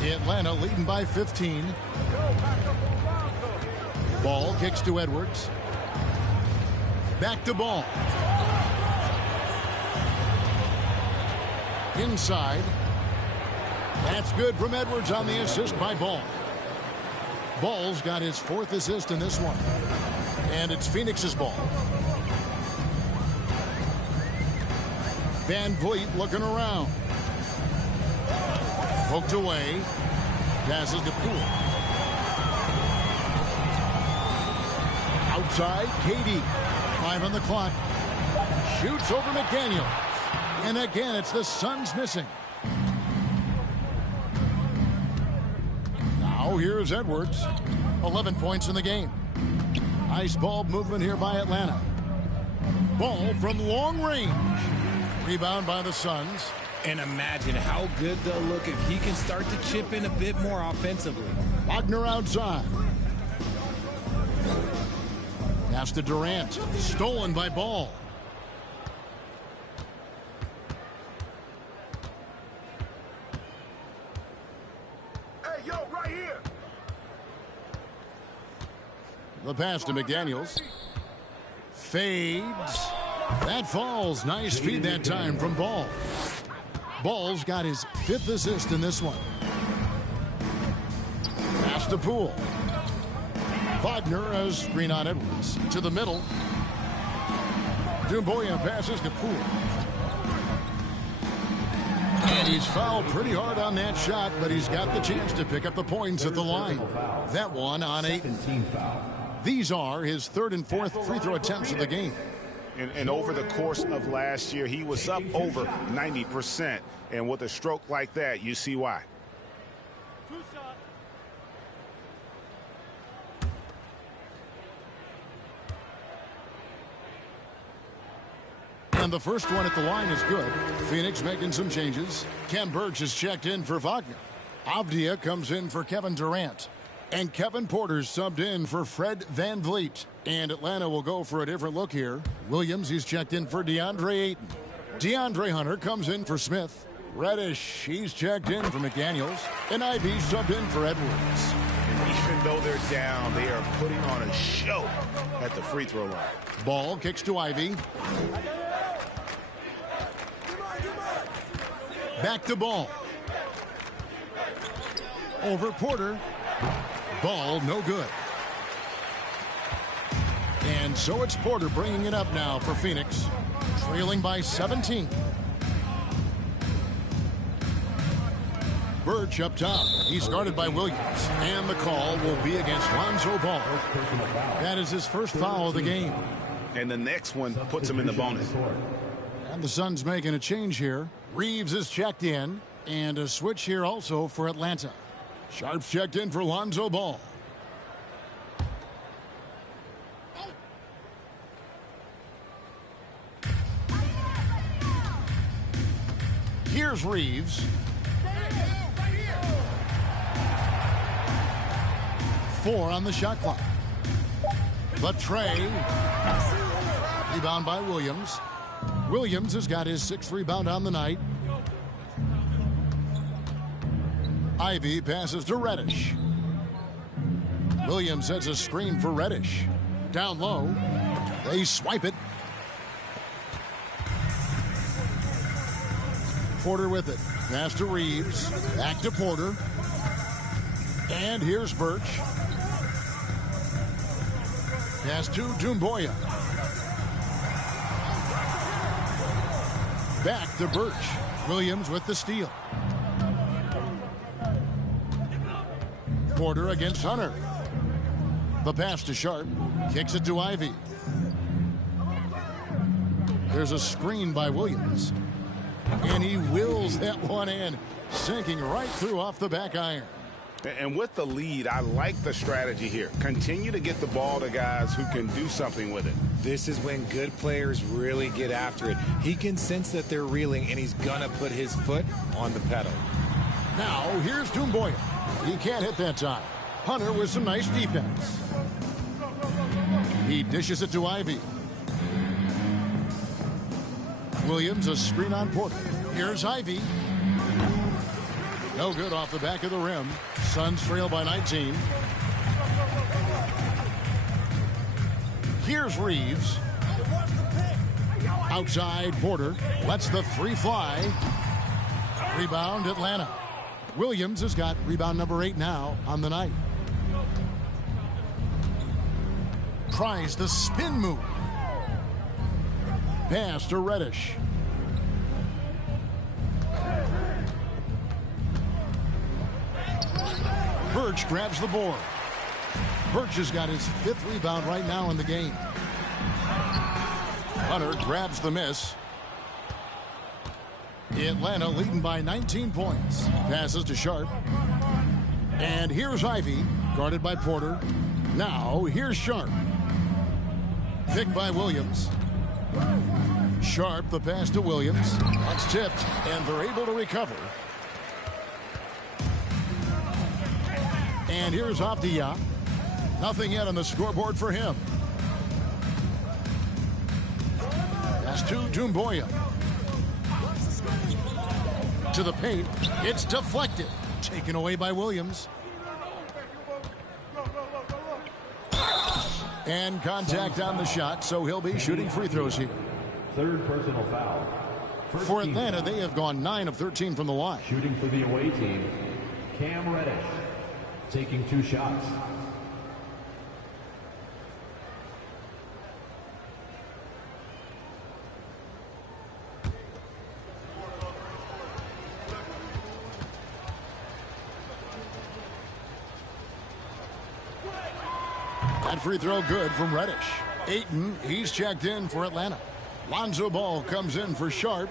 Atlanta leading by 15. Ball kicks to Edwards. Back to Ball. Inside. That's good from Edwards on the assist by Ball. Ball's got his 4th assist in this one. And it's Phoenix's ball. Van Vliet looking around. Poked away. Passes to Poole. Outside, KD. 5 on the clock. Shoots over McDaniels. And again, it's the Suns missing. Now here's Edwards. 11 points in the game. Nice ball movement here by Atlanta. Ball from long range. Rebound by the Suns. And imagine how good they'll look if he can start to chip in a bit more offensively. Wagner outside. Pass to Durant. Stolen by Ball. Hey, yo, right here. The pass to McDaniels. Fades. That falls. Nice feed that time from Ball. Ball's got his 5th assist in this one. Pass to Poole. Wagner has screen on Edwards. To the middle. Dumboya passes to Poole. And he's fouled pretty hard on that shot, but he's got the chance to pick up the points at the line. That one on 8. These are his 3rd and 4th free throw attempts of the game. And over the course of last year, he was up over 90%. And with a stroke like that, you see why. And the first one at the line is good. Phoenix making some changes. Ken Burch is checked in for Wagner. Avdia comes in for Kevin Durant. And Kevin Porter's subbed in for Fred Van Vliet. And Atlanta will go for a different look here. Williams, he's checked in for DeAndre Ayton. DeAndre Hunter comes in for Smith. Reddish, he's checked in for McDaniels, and Ivy subbed in for Edwards. And even though they're down, they are putting on a show at the free throw line. Ball kicks to Ivy. Back to Ball. Over Porter. Ball no good. And so it's Porter bringing it up now for Phoenix, trailing by 17. Birch up top. He's guarded by Williams. And the call will be against Lonzo Ball. That is his first foul of the game. And the next one puts him in the bonus. And the Suns making a change here. Reeves is checked in. And a switch here also for Atlanta. Sharp's checked in for Lonzo Ball. Here's Reeves. 4 on the shot clock. But Trey. Rebound by Williams. Williams has got his 6th rebound on the night. Ivy passes to Reddish. Williams sets a screen for Reddish. Down low. They swipe it. Porter with it. Pass to Reeves. Back to Porter. And here's Birch. Pass to Doumbouya. Back to Birch. Williams with the steal. Porter against Hunter. The pass to Sharp. Kicks it to Ivy. There's a screen by Williams. And he wills that one in, sinking right through off the back iron. And with the lead, I like the strategy here. Continue to get the ball to guys who can do something with it. This is when good players really get after it. He can sense that they're reeling, and he's going to put his foot on the pedal. Now, here's Doumbouya. He can't hit that time. Hunter with some nice defense. He dishes it to Ivy. Williams, a screen on Porter. Here's Ivy. No good off the back of the rim. Suns trail by 19. Here's Reeves. Outside Porter. Lets the 3 fly. Rebound Atlanta. Williams has got rebound number 8 now on the night. Tries the spin move. Pass to Reddish. Birch grabs the board. Birch has got his 5th rebound right now in the game. Hunter grabs the miss. Atlanta leading by 19 points. Passes to Sharp. And here's Ivy, guarded by Porter. Now, here's Sharp. Picked by Williams. Sharp, the pass to Williams. That's tipped, and they're able to recover. And here's Avdia. Nothing yet on the scoreboard for him. That's to Doumbouya. To the paint. It's deflected. Taken away by Williams. And contact on the shot, so he'll be shooting free throws here. 3rd personal foul. For Atlanta, they have gone 9 of 13 from the line. Shooting for the away team, Cam Reddish, taking 2 shots. That free throw good from Reddish. Ayton, he's checked in for Atlanta. Lonzo Ball comes in for Sharp.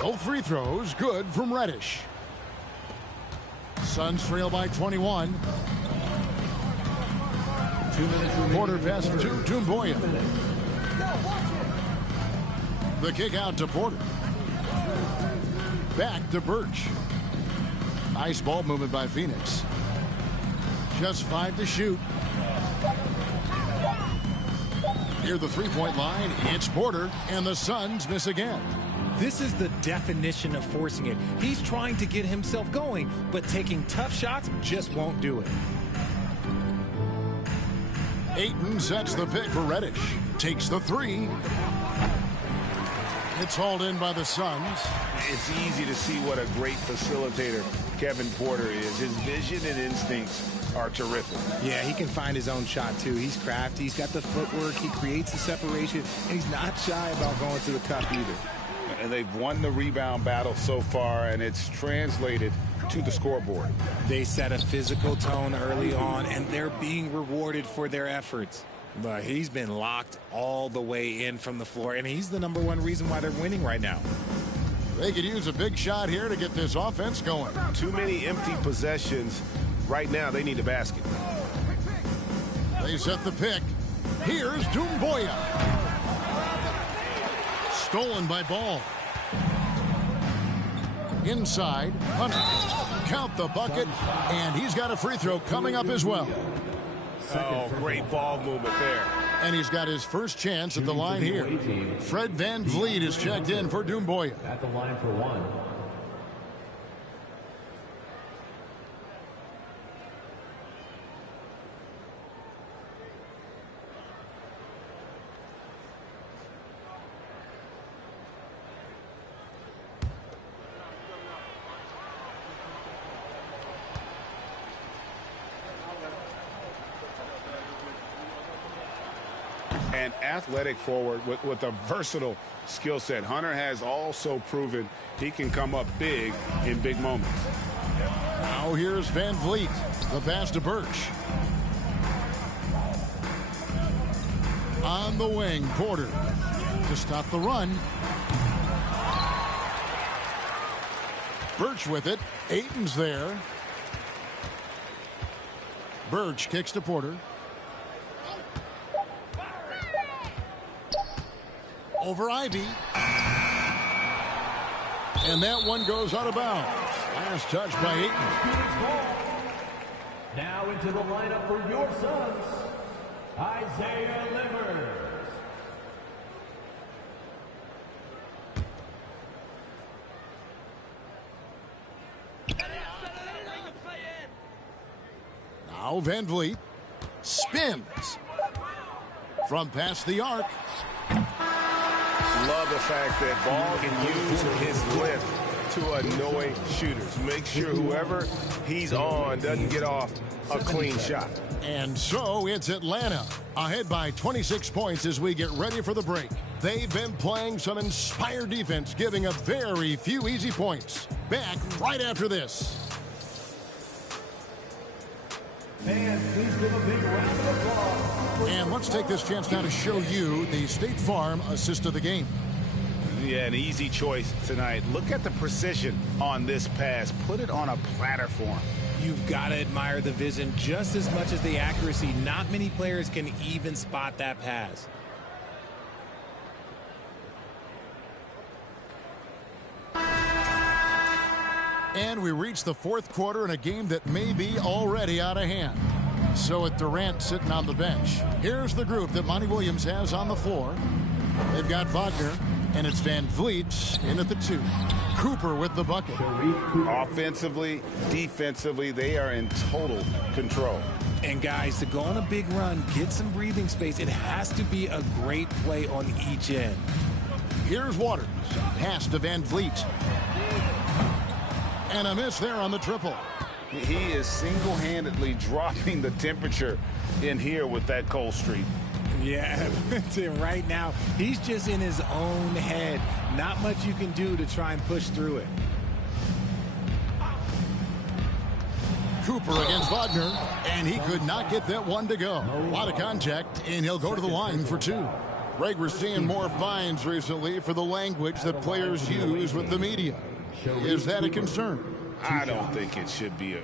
Both free throws good from Reddish. Suns trail by 21. 2 minutes. Porter pass to Doumbouya. The kick out to Porter. Back to Birch. Nice ball movement by Phoenix. Just 5 to shoot. Near the three-point line, it's Porter, and the Suns miss again. This is the definition of forcing it. He's trying to get himself going, but taking tough shots just won't do it. Ayton sets the pick for Reddish. Takes the three. It's hauled in by the Suns. It's easy to see what a great facilitator Kevin Porter is. His vision and instincts are terrific. Yeah, he can find his own shot, too. He's crafty. He's got the footwork. He creates the separation, and he's not shy about going to the cup either. And they've won the rebound battle so far, and it's translated to the scoreboard. They set a physical tone early on, and they're being rewarded for their efforts. But he's been locked all the way in from the floor, and he's the #1 reason why they're winning right now. They could use a big shot here to get this offense going. Too many empty possessions. Right now, they need a basket. They set the pick. Here's Doumbouya. Stolen by Ball. Inside, Hunter. Count the bucket, and he's got a free throw coming up as well. Oh, great ball movement there. And he's got his first chance at the line here. Fred VanVleet is checked in for Doumbouya. At the line for one. An athletic forward with a versatile skill set. Hunter has also proven he can come up big in big moments. Now here's VanVleet. The pass to Birch. On the wing, Porter to stop the run. Birch with it. Ayton's there. Birch kicks to Porter. Over Ivy. And that one goes out of bounds. Last touch by Ayton. Now into the lineup for your Suns, Isaiah Livers. Now VanVleet spins from past the arc. Love the fact that Ball can use his lift to annoy shooters. Make sure whoever he's on doesn't get off a clean shot. And so it's Atlanta ahead by 26 points as we get ready for the break. They've been playing some inspired defense, giving up very few easy points. Back right after this. Fans, please give a big round of applause. And let's take this chance now to show you the State Farm assist of the game. Yeah, an easy choice tonight. Look at the precision on this pass. Put it on a platter form. You've got to admire the vision just as much as the accuracy. Not many players can even spot that pass. And we reach the fourth quarter in a game that may be already out of hand. So with Durant sitting on the bench, here's the group that Monty Williams has on the floor. They've got Wagner, and it's VanVleet in at the 2. Cooper with the bucket. Offensively, defensively, they are in total control. And guys, to go on a big run, get some breathing space, it has to be a great play on each end. Here's Waters. Pass to VanVleet. And a miss there on the triple. He is single-handedly dropping the temperature in here with that cold streak. Yeah, right now, he's just in his own head. Not much you can do to try and push through it. Cooper against Wagner, and he could not get that one to go. A lot of contact, and he'll go to the line for 2. Greg, we're seeing more fines recently for the language that players use with the media. Is that a concern? I don't think it should be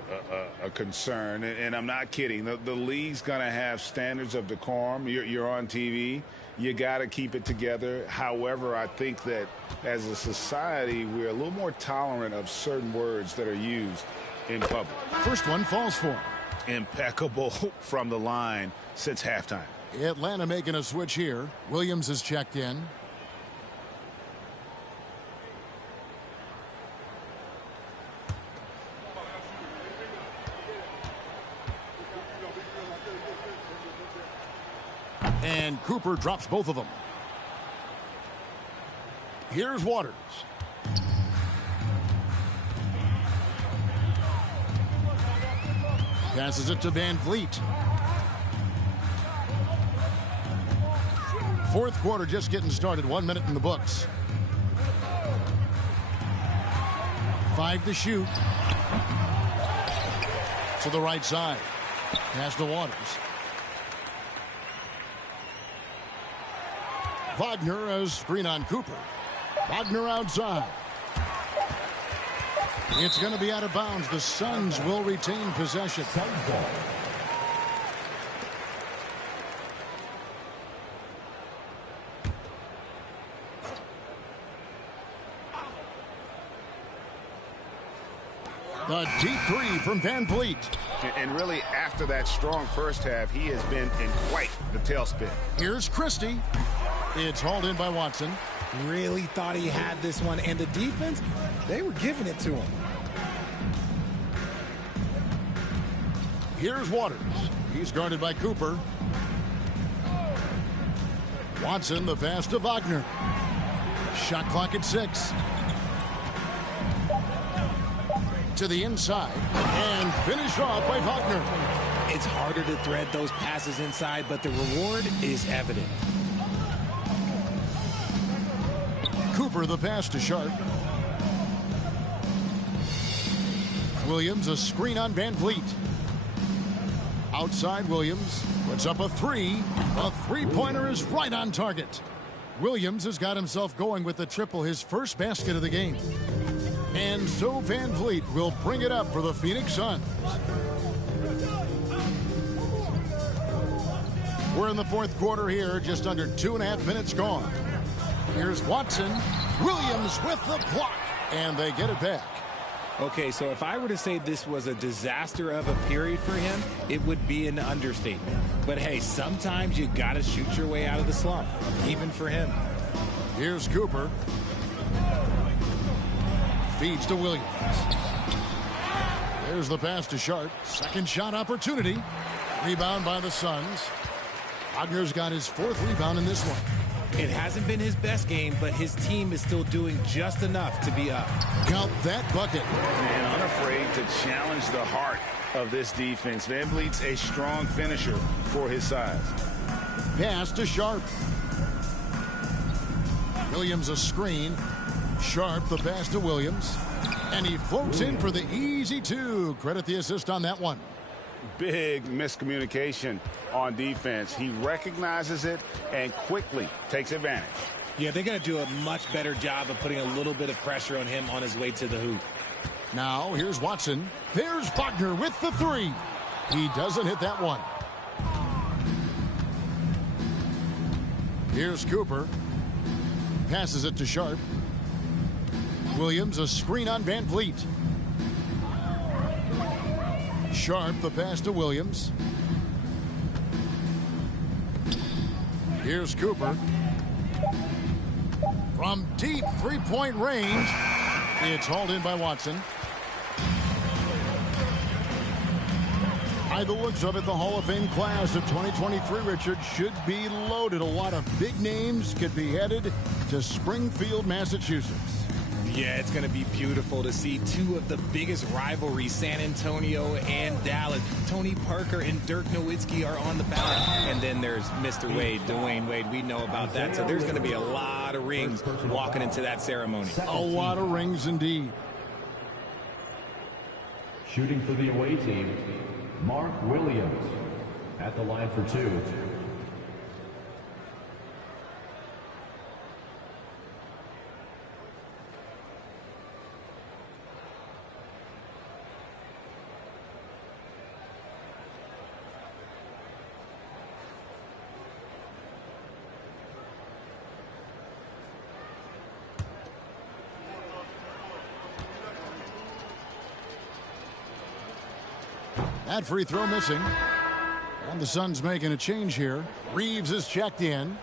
a concern, and I'm not kidding. The league's going to have standards of decorum. You're on TV. You got to keep it together. However, I think that as a society, we're a little more tolerant of certain words that are used in public. First one falls for him. Impeccable from the line since halftime. Atlanta making a switch here. Williams is checked in. And Cooper drops both of them. Here's Waters. Passes it to Van Vliet. Fourth quarter just getting started. 1 minute in the books. 5 to shoot. To the right side. Pass to Waters. Wagner as screen on Cooper. Wagner outside. It's going to be out of bounds. The Suns will retain possession. The deep three from Van Vliet. And really, after that strong first half, he has been in quite the tailspin. Here's Christie. It's hauled in by Watson. Really thought he had this one, and the defense, they were giving it to him. Here's Waters. He's guarded by Cooper. Watson, the pass to Wagner. Shot clock at 6. To the inside and finished off by Wagner. It's harder to thread those passes inside, but the reward is evident. Cooper, the pass to Sharp. Williams, a screen on Van Vliet. Outside Williams puts up a 3. A three-pointer is right on target. Williams has got himself going with the triple, his first basket of the game. And so Van Vliet will bring it up for the Phoenix Suns. We're in the fourth quarter here, just under 2.5 minutes gone. Here's Watson. Williams with the block, and they get it back. Okay, so if I were to say this was a disaster of a period for him, it would be an understatement. But hey, sometimes you got to shoot your way out of the slump, even for him. Here's Cooper. Feeds to Williams. There's the pass to Sharp. Second shot opportunity. Rebound by the Suns. Wagner's got his 4th rebound in this one. It hasn't been his best game, but his team is still doing just enough to be up. Count that bucket. And unafraid to challenge the heart of this defense. Van Vliet's a strong finisher for his size. Pass to Sharp. Williams a screen. Sharp the pass to Williams. And he floats in for the easy 2. Credit the assist on that one. Big miscommunication on defense. He recognizes it and quickly takes advantage. Yeah, they're going to do a much better job of putting a little bit of pressure on him on his way to the hoop. Now here's Watson. There's Wagner with the 3. He doesn't hit that one. Here's Cooper. Passes it to Sharp. Williams a screen on Van Vliet. Sharp the pass to Williams. Here's Cooper. From deep three-point range. It's hauled in by Watson. By the looks of it, the Hall of Fame class of 2023, Richard, should be loaded. A lot of big names could be headed to Springfield, Massachusetts. Yeah, it's going to be beautiful to see 2 of the biggest rivalries, San Antonio and Dallas. Tony Parker and Dirk Nowitzki are on the ballot. And then there's Mr. Wade, Dwayne Wade. We know about that. So there's going to be a lot of rings walking into that ceremony. A lot of rings indeed. Shooting for the away team, Mark Williams at the line for 2. That free throw missing. And the Suns making a change here. Reeves is checked in.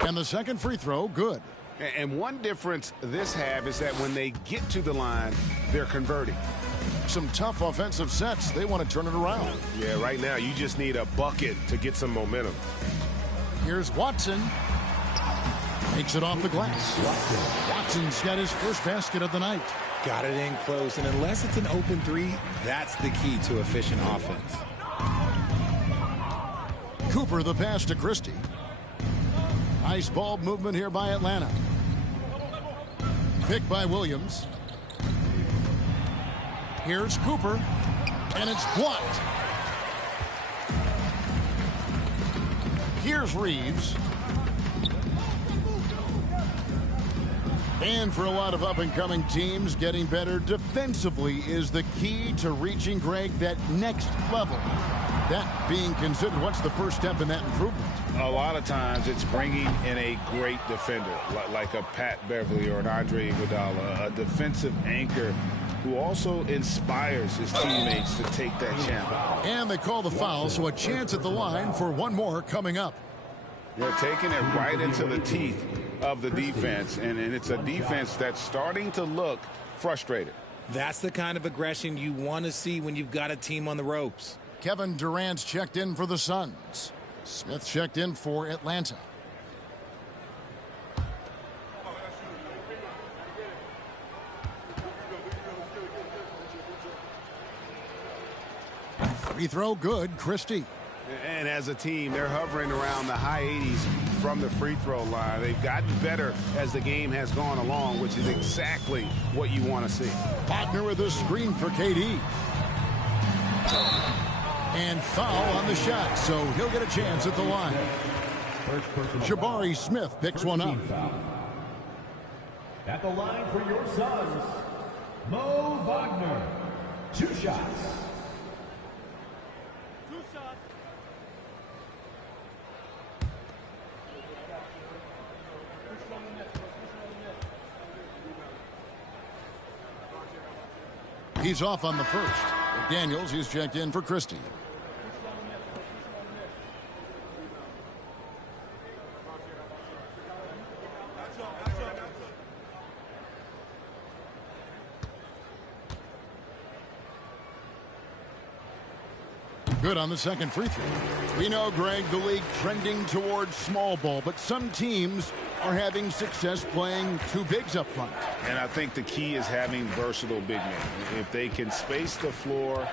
And the second free throw, good. And one difference this half is that when they get to the line, they're converting. Some tough offensive sets. They want to turn it around. Yeah, right now you just need a bucket to get some momentum. Here's Watson. Takes it off the glass. Watson's got his first basket of the night. Got it in close, and unless it's an open three, that's the key to efficient offense. Cooper the pass to Christie. Nice ball movement here by Atlanta. Picked by Williams. Here's Cooper, and it's blocked. Here's Reeves. And for a lot of up-and-coming teams, getting better defensively is the key to reaching, Greg, that next level. That being considered, what's the first step in that improvement? A lot of times it's bringing in a great defender, like a Pat Beverly or an Andre Iguodala, a defensive anchor who also inspires his teammates to take that challenge. And they call the foul, so a chance at the line for one more coming up. They're taking it right into the teeth of the defense, and it's a defense that's starting to look frustrated. That's the kind of aggression you want to see when you've got a team on the ropes. Kevin Durant's checked in for the Suns. Smith checked in for Atlanta. Free throw good, Christie. And as a team, they're hovering around the high 80s from the free throw line. They've gotten better as the game has gone along, which is exactly what you want to see. Wagner with a screen for KD. And foul on the shot, so he'll get a chance at the line. Jabari Smith picks one up. At the line for your Suns, Mo Wagner. 2 shots. He's off on the first. McDaniels, he's checked in for Christie. Good on the second free throw. We know, Greg, the league trending towards small ball, but some teams are having success playing 2 bigs up front. And I think the key is having versatile big men. If they can space the floor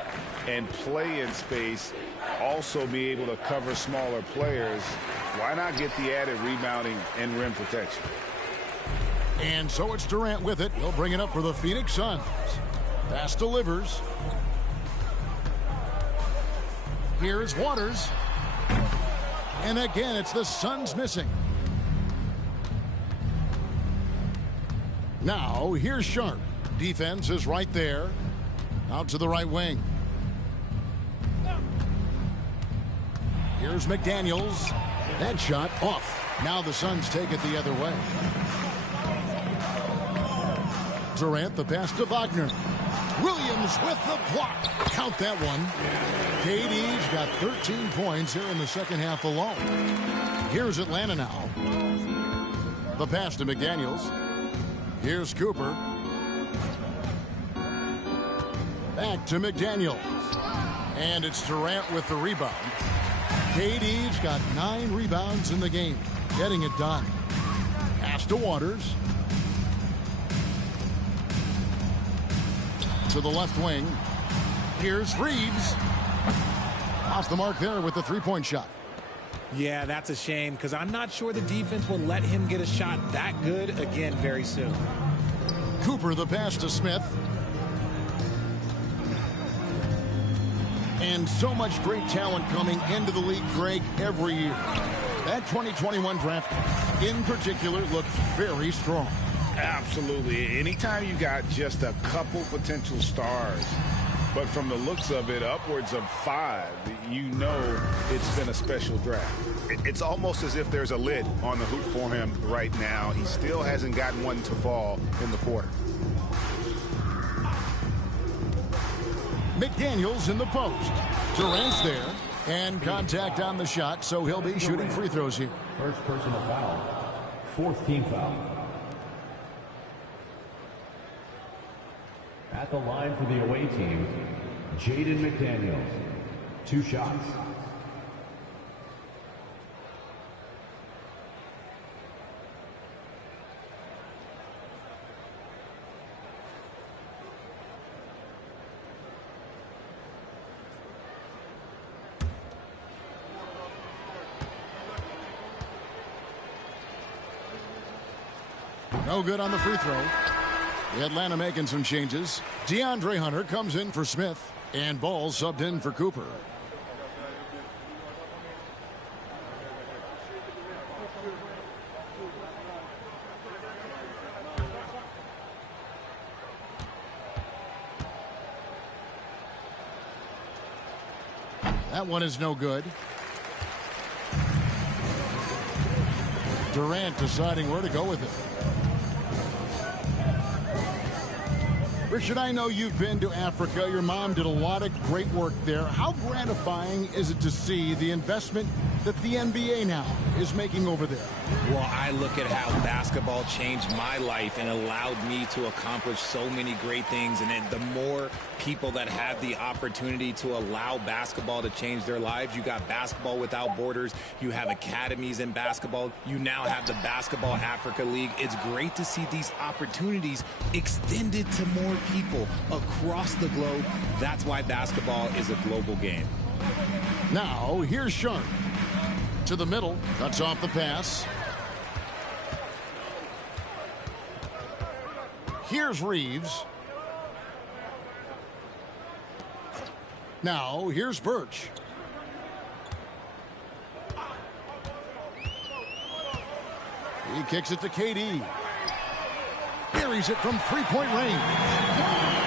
and play in space, also be able to cover smaller players, why not get the added rebounding and rim protection? And so it's Durant with it. He'll bring it up for the Phoenix Suns. Pass delivers. Here's Waters. And again, it's the Suns missing. Now, here's Sharp. Defense is right there. Out to the right wing. Here's McDaniels. That shot off. Now the Suns take it the other way. Durant, the pass to Wagner. Williams with the block. Count that one. KD's got 13 points here in the second half alone. Here's Atlanta now. The pass to McDaniels. Here's Cooper. Back to McDaniels. And it's Durant with the rebound. KD's got 9 rebounds in the game. Getting it done. Pass to Waters. To the left wing. Here's Reeves. Off the mark there with the 3-point shot. Yeah, that's a shame because I'm not sure the defense will let him get a shot that good again very soon. Cooper the pass to Smith. And so much great talent coming into the league, Greg, every year. That 2021 draft in particular looks very strong. Absolutely. Anytime you got just a couple potential stars, but from the looks of it, upwards of 5, you know it's been a special draft. It's almost as if there's a lid on the hoop for him right now. He still hasn't gotten one to fall in the quarter. McDaniels in the post. Durant's there. And contact on the shot, so he'll be shooting free throws here. First personal foul. 4th team foul. At the line for the away team, Jaden McDaniels. 2 shots. No good on the free throw. The Atlanta making some changes. DeAndre Hunter comes in for Smith, and Ball subbed in for Cooper. That one is no good. Durant deciding where to go with it. Richard, I know you've been to Africa. Your mom did a lot of great work there. How gratifying is it to see the investment that the NBA now is making over there? Well, I look at how basketball changed my life and allowed me to accomplish so many great things. And then the more people that have the opportunity to allow basketball to change their lives, you got Basketball Without Borders, you have academies in basketball, you now have the Basketball Africa League. It's great to see these opportunities extended to more people across the globe. That's why basketball is a global game. Now, here's Sharp. To the middle, cuts off the pass. Here's Reeves. Now, here's Birch. He kicks it to KD. Buries it from three-point range.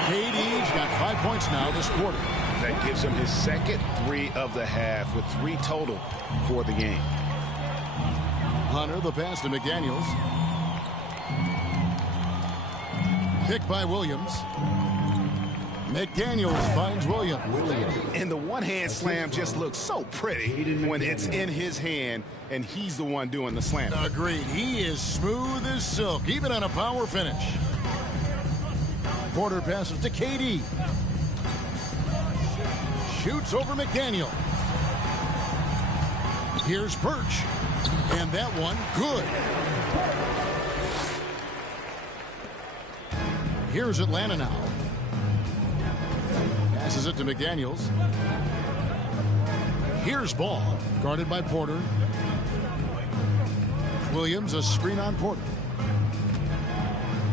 KD's got 5 points now this quarter. That gives him his second 3 of the half with 3 total for the game. Hunter, the pass to McDaniels. Pick by Williams. McDaniels finds Williams. And the one-hand slam just looks so pretty when it's in his hand and he's the one doing the slam. Agreed. He is smooth as silk, even on a power finish. Porter passes to KD. Shoots over McDaniel. Here's Birch. And that one, good. Here's Atlanta now. Passes it to McDaniels. Here's Ball, guarded by Porter. Williams, a screen on Porter.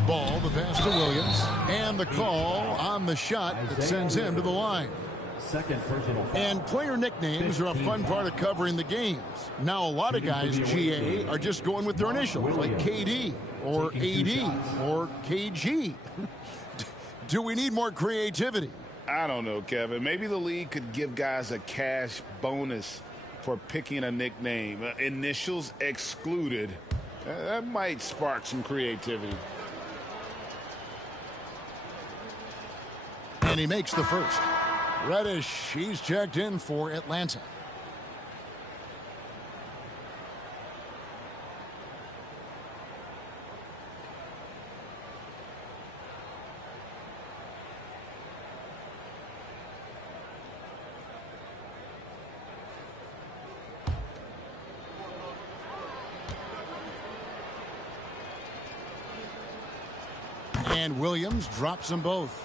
Ball, the pass to Williams. And the call on the shot that sends him to the line. Second personal foul. And player nicknames are a fun part of covering the games. Now, a lot of guys, GA, are just going with their initials, like KD or AD or KG. Do we need more creativity? I don't know, Kevin. Maybe the league could give guys a cash bonus for picking a nickname. Initials excluded. That might spark some creativity. And he makes the first. Reddish, he's checked in for Atlanta. And Williams drops them both.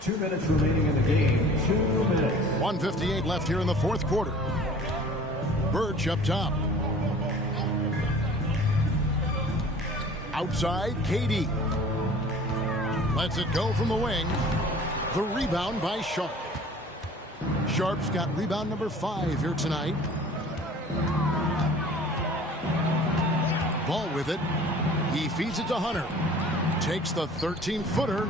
2 minutes remaining in the game. 2 minutes. 1:58 left here in the fourth quarter. Birch up top. Outside, KD. Lets it go from the wing. The rebound by Sharp. Sharp's got rebound number 5 here tonight. Ball with it. He feeds it to Hunter. Takes the 13-footer.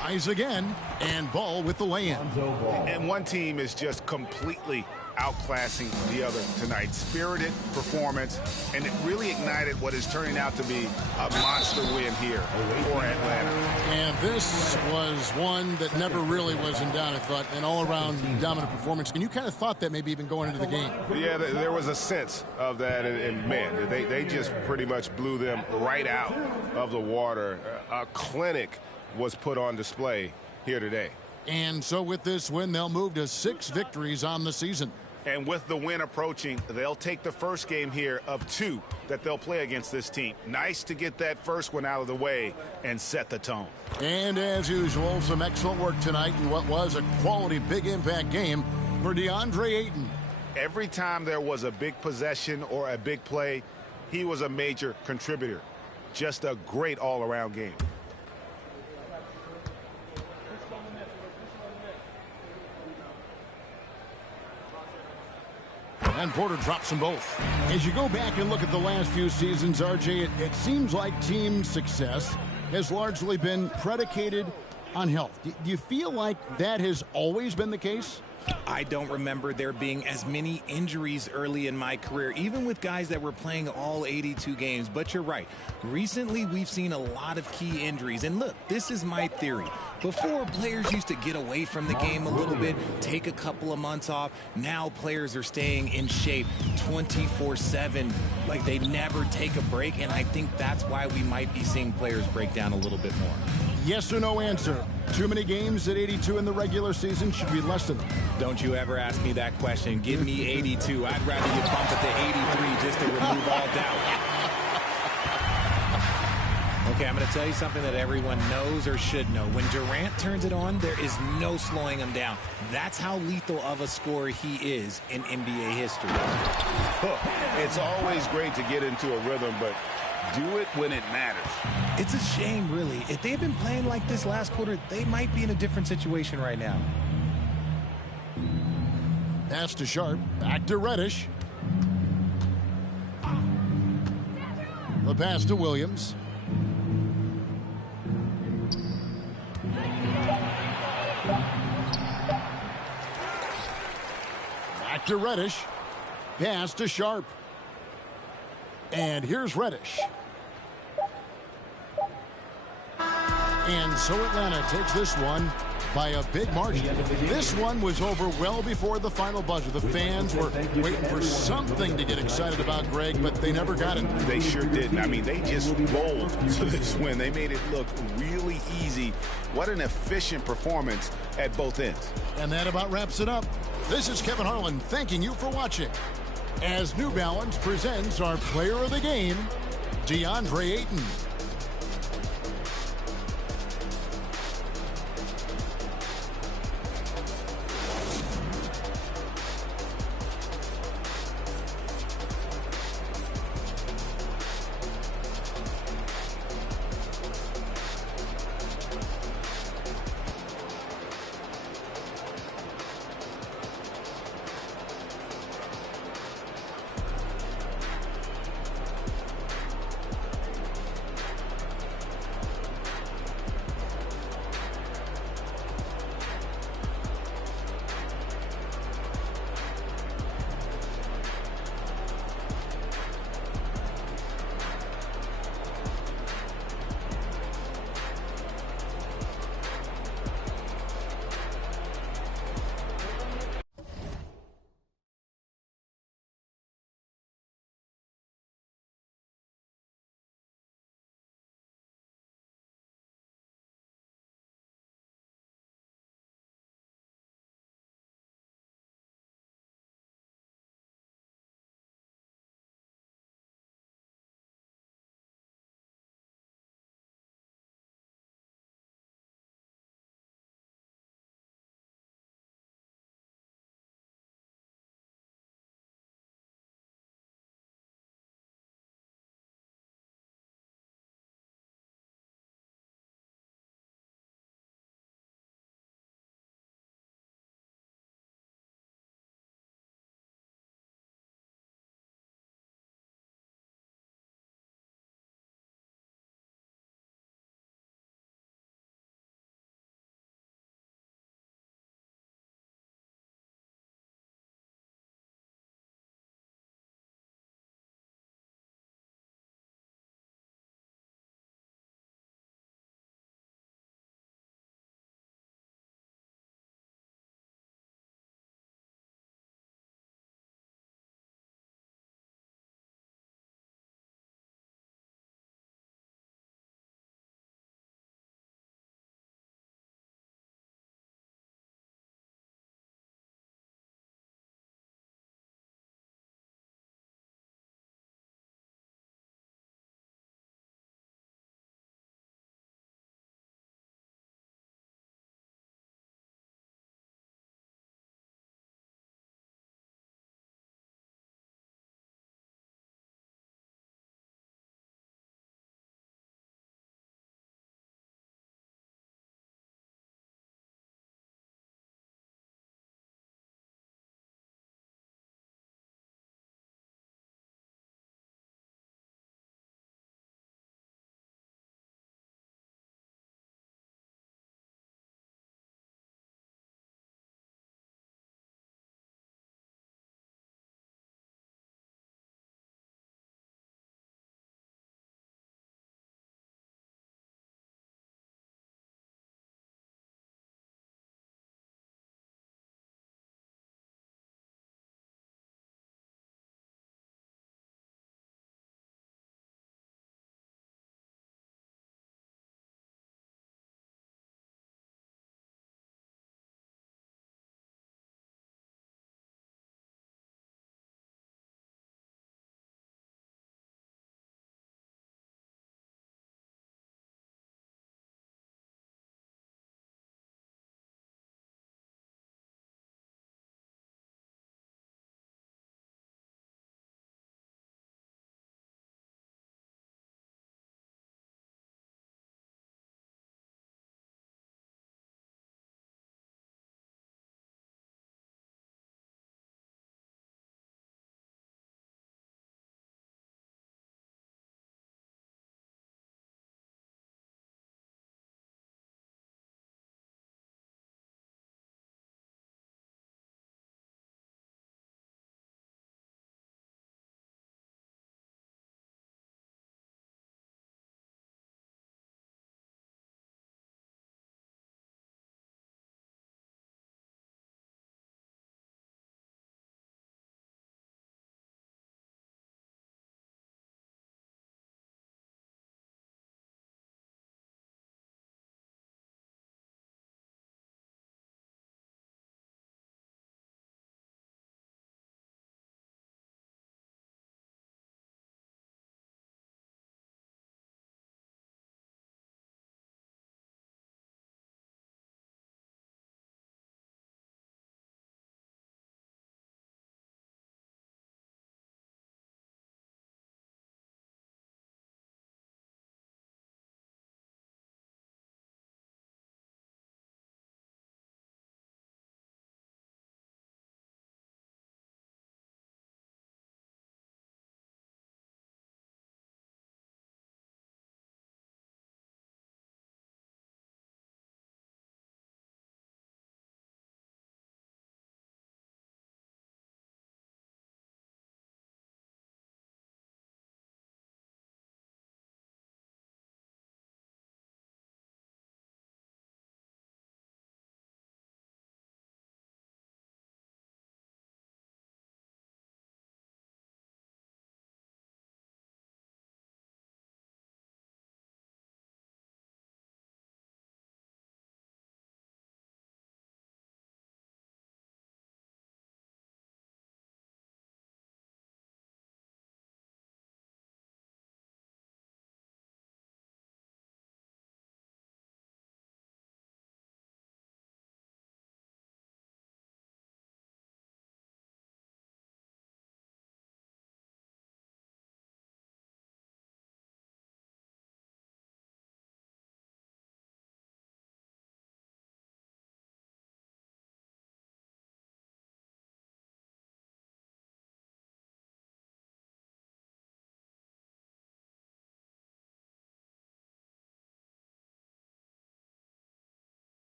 Tries again. And Ball with the lay-in. And one team is just completely outclassing the other tonight. Spirited performance, and it really ignited what is turning out to be a monster win here for Atlanta. And this was one that never really was in doubt, I thought, an all-around dominant performance. And you kind of thought that maybe even going into the game. Yeah, there was a sense of that, and man, they just pretty much blew them right out of the water. A clinic was put on display here today. And so with this win, they'll move to 6 victories on the season. And with the win approaching, they'll take the first game here of 2 that they'll play against this team. Nice to get that first one out of the way and set the tone. And as usual, some excellent work tonight in what was a quality big impact game for DeAndre Ayton. Every time there was a big possession or a big play, he was a major contributor. Just a great all-around game. And Porter drops them both. As you go back and look at the last few seasons, RJ, it seems like team success has largely been predicated on health. Do you feel like that has always been the case? I don't remember there being as many injuries early in my career, even with guys that were playing all 82 games. But you're right. Recently, we've seen a lot of key injuries. And look, this is my theory. Before, players used to get away from the game a little bit, take a couple of months off. Now players are staying in shape 24/7, like they never take a break. And I think that's why we might be seeing players break down a little bit more. Yes or no answer. Too many games at 82 in the regular season, should be less than them. Don't you ever ask me that question. Give me 82. I'd rather you bump it to 83 just to remove all doubt. Okay, I'm going to tell you something that everyone knows or should know. When Durant turns it on, there is no slowing him down. That's how lethal of a scorer he is in NBA history. It's always great to get into a rhythm, but do it when it matters. It's a shame, really. If they've been playing like this last quarter, they might be in a different situation right now. Pass to Sharp. Back to Reddish. The pass to Williams. Back to Reddish. Pass to Sharp. And here's Reddish. And so Atlanta takes this one by a big margin. This one was over well before the final buzzer. The fans were waiting for something to get excited about, Greg, but they never got it. They sure didn't. I mean, they just rolled to this win. They made it look really easy. What an efficient performance at both ends. And that about wraps it up. This is Kevin Harlan thanking you for watching as New Balance presents our player of the game, DeAndre Ayton.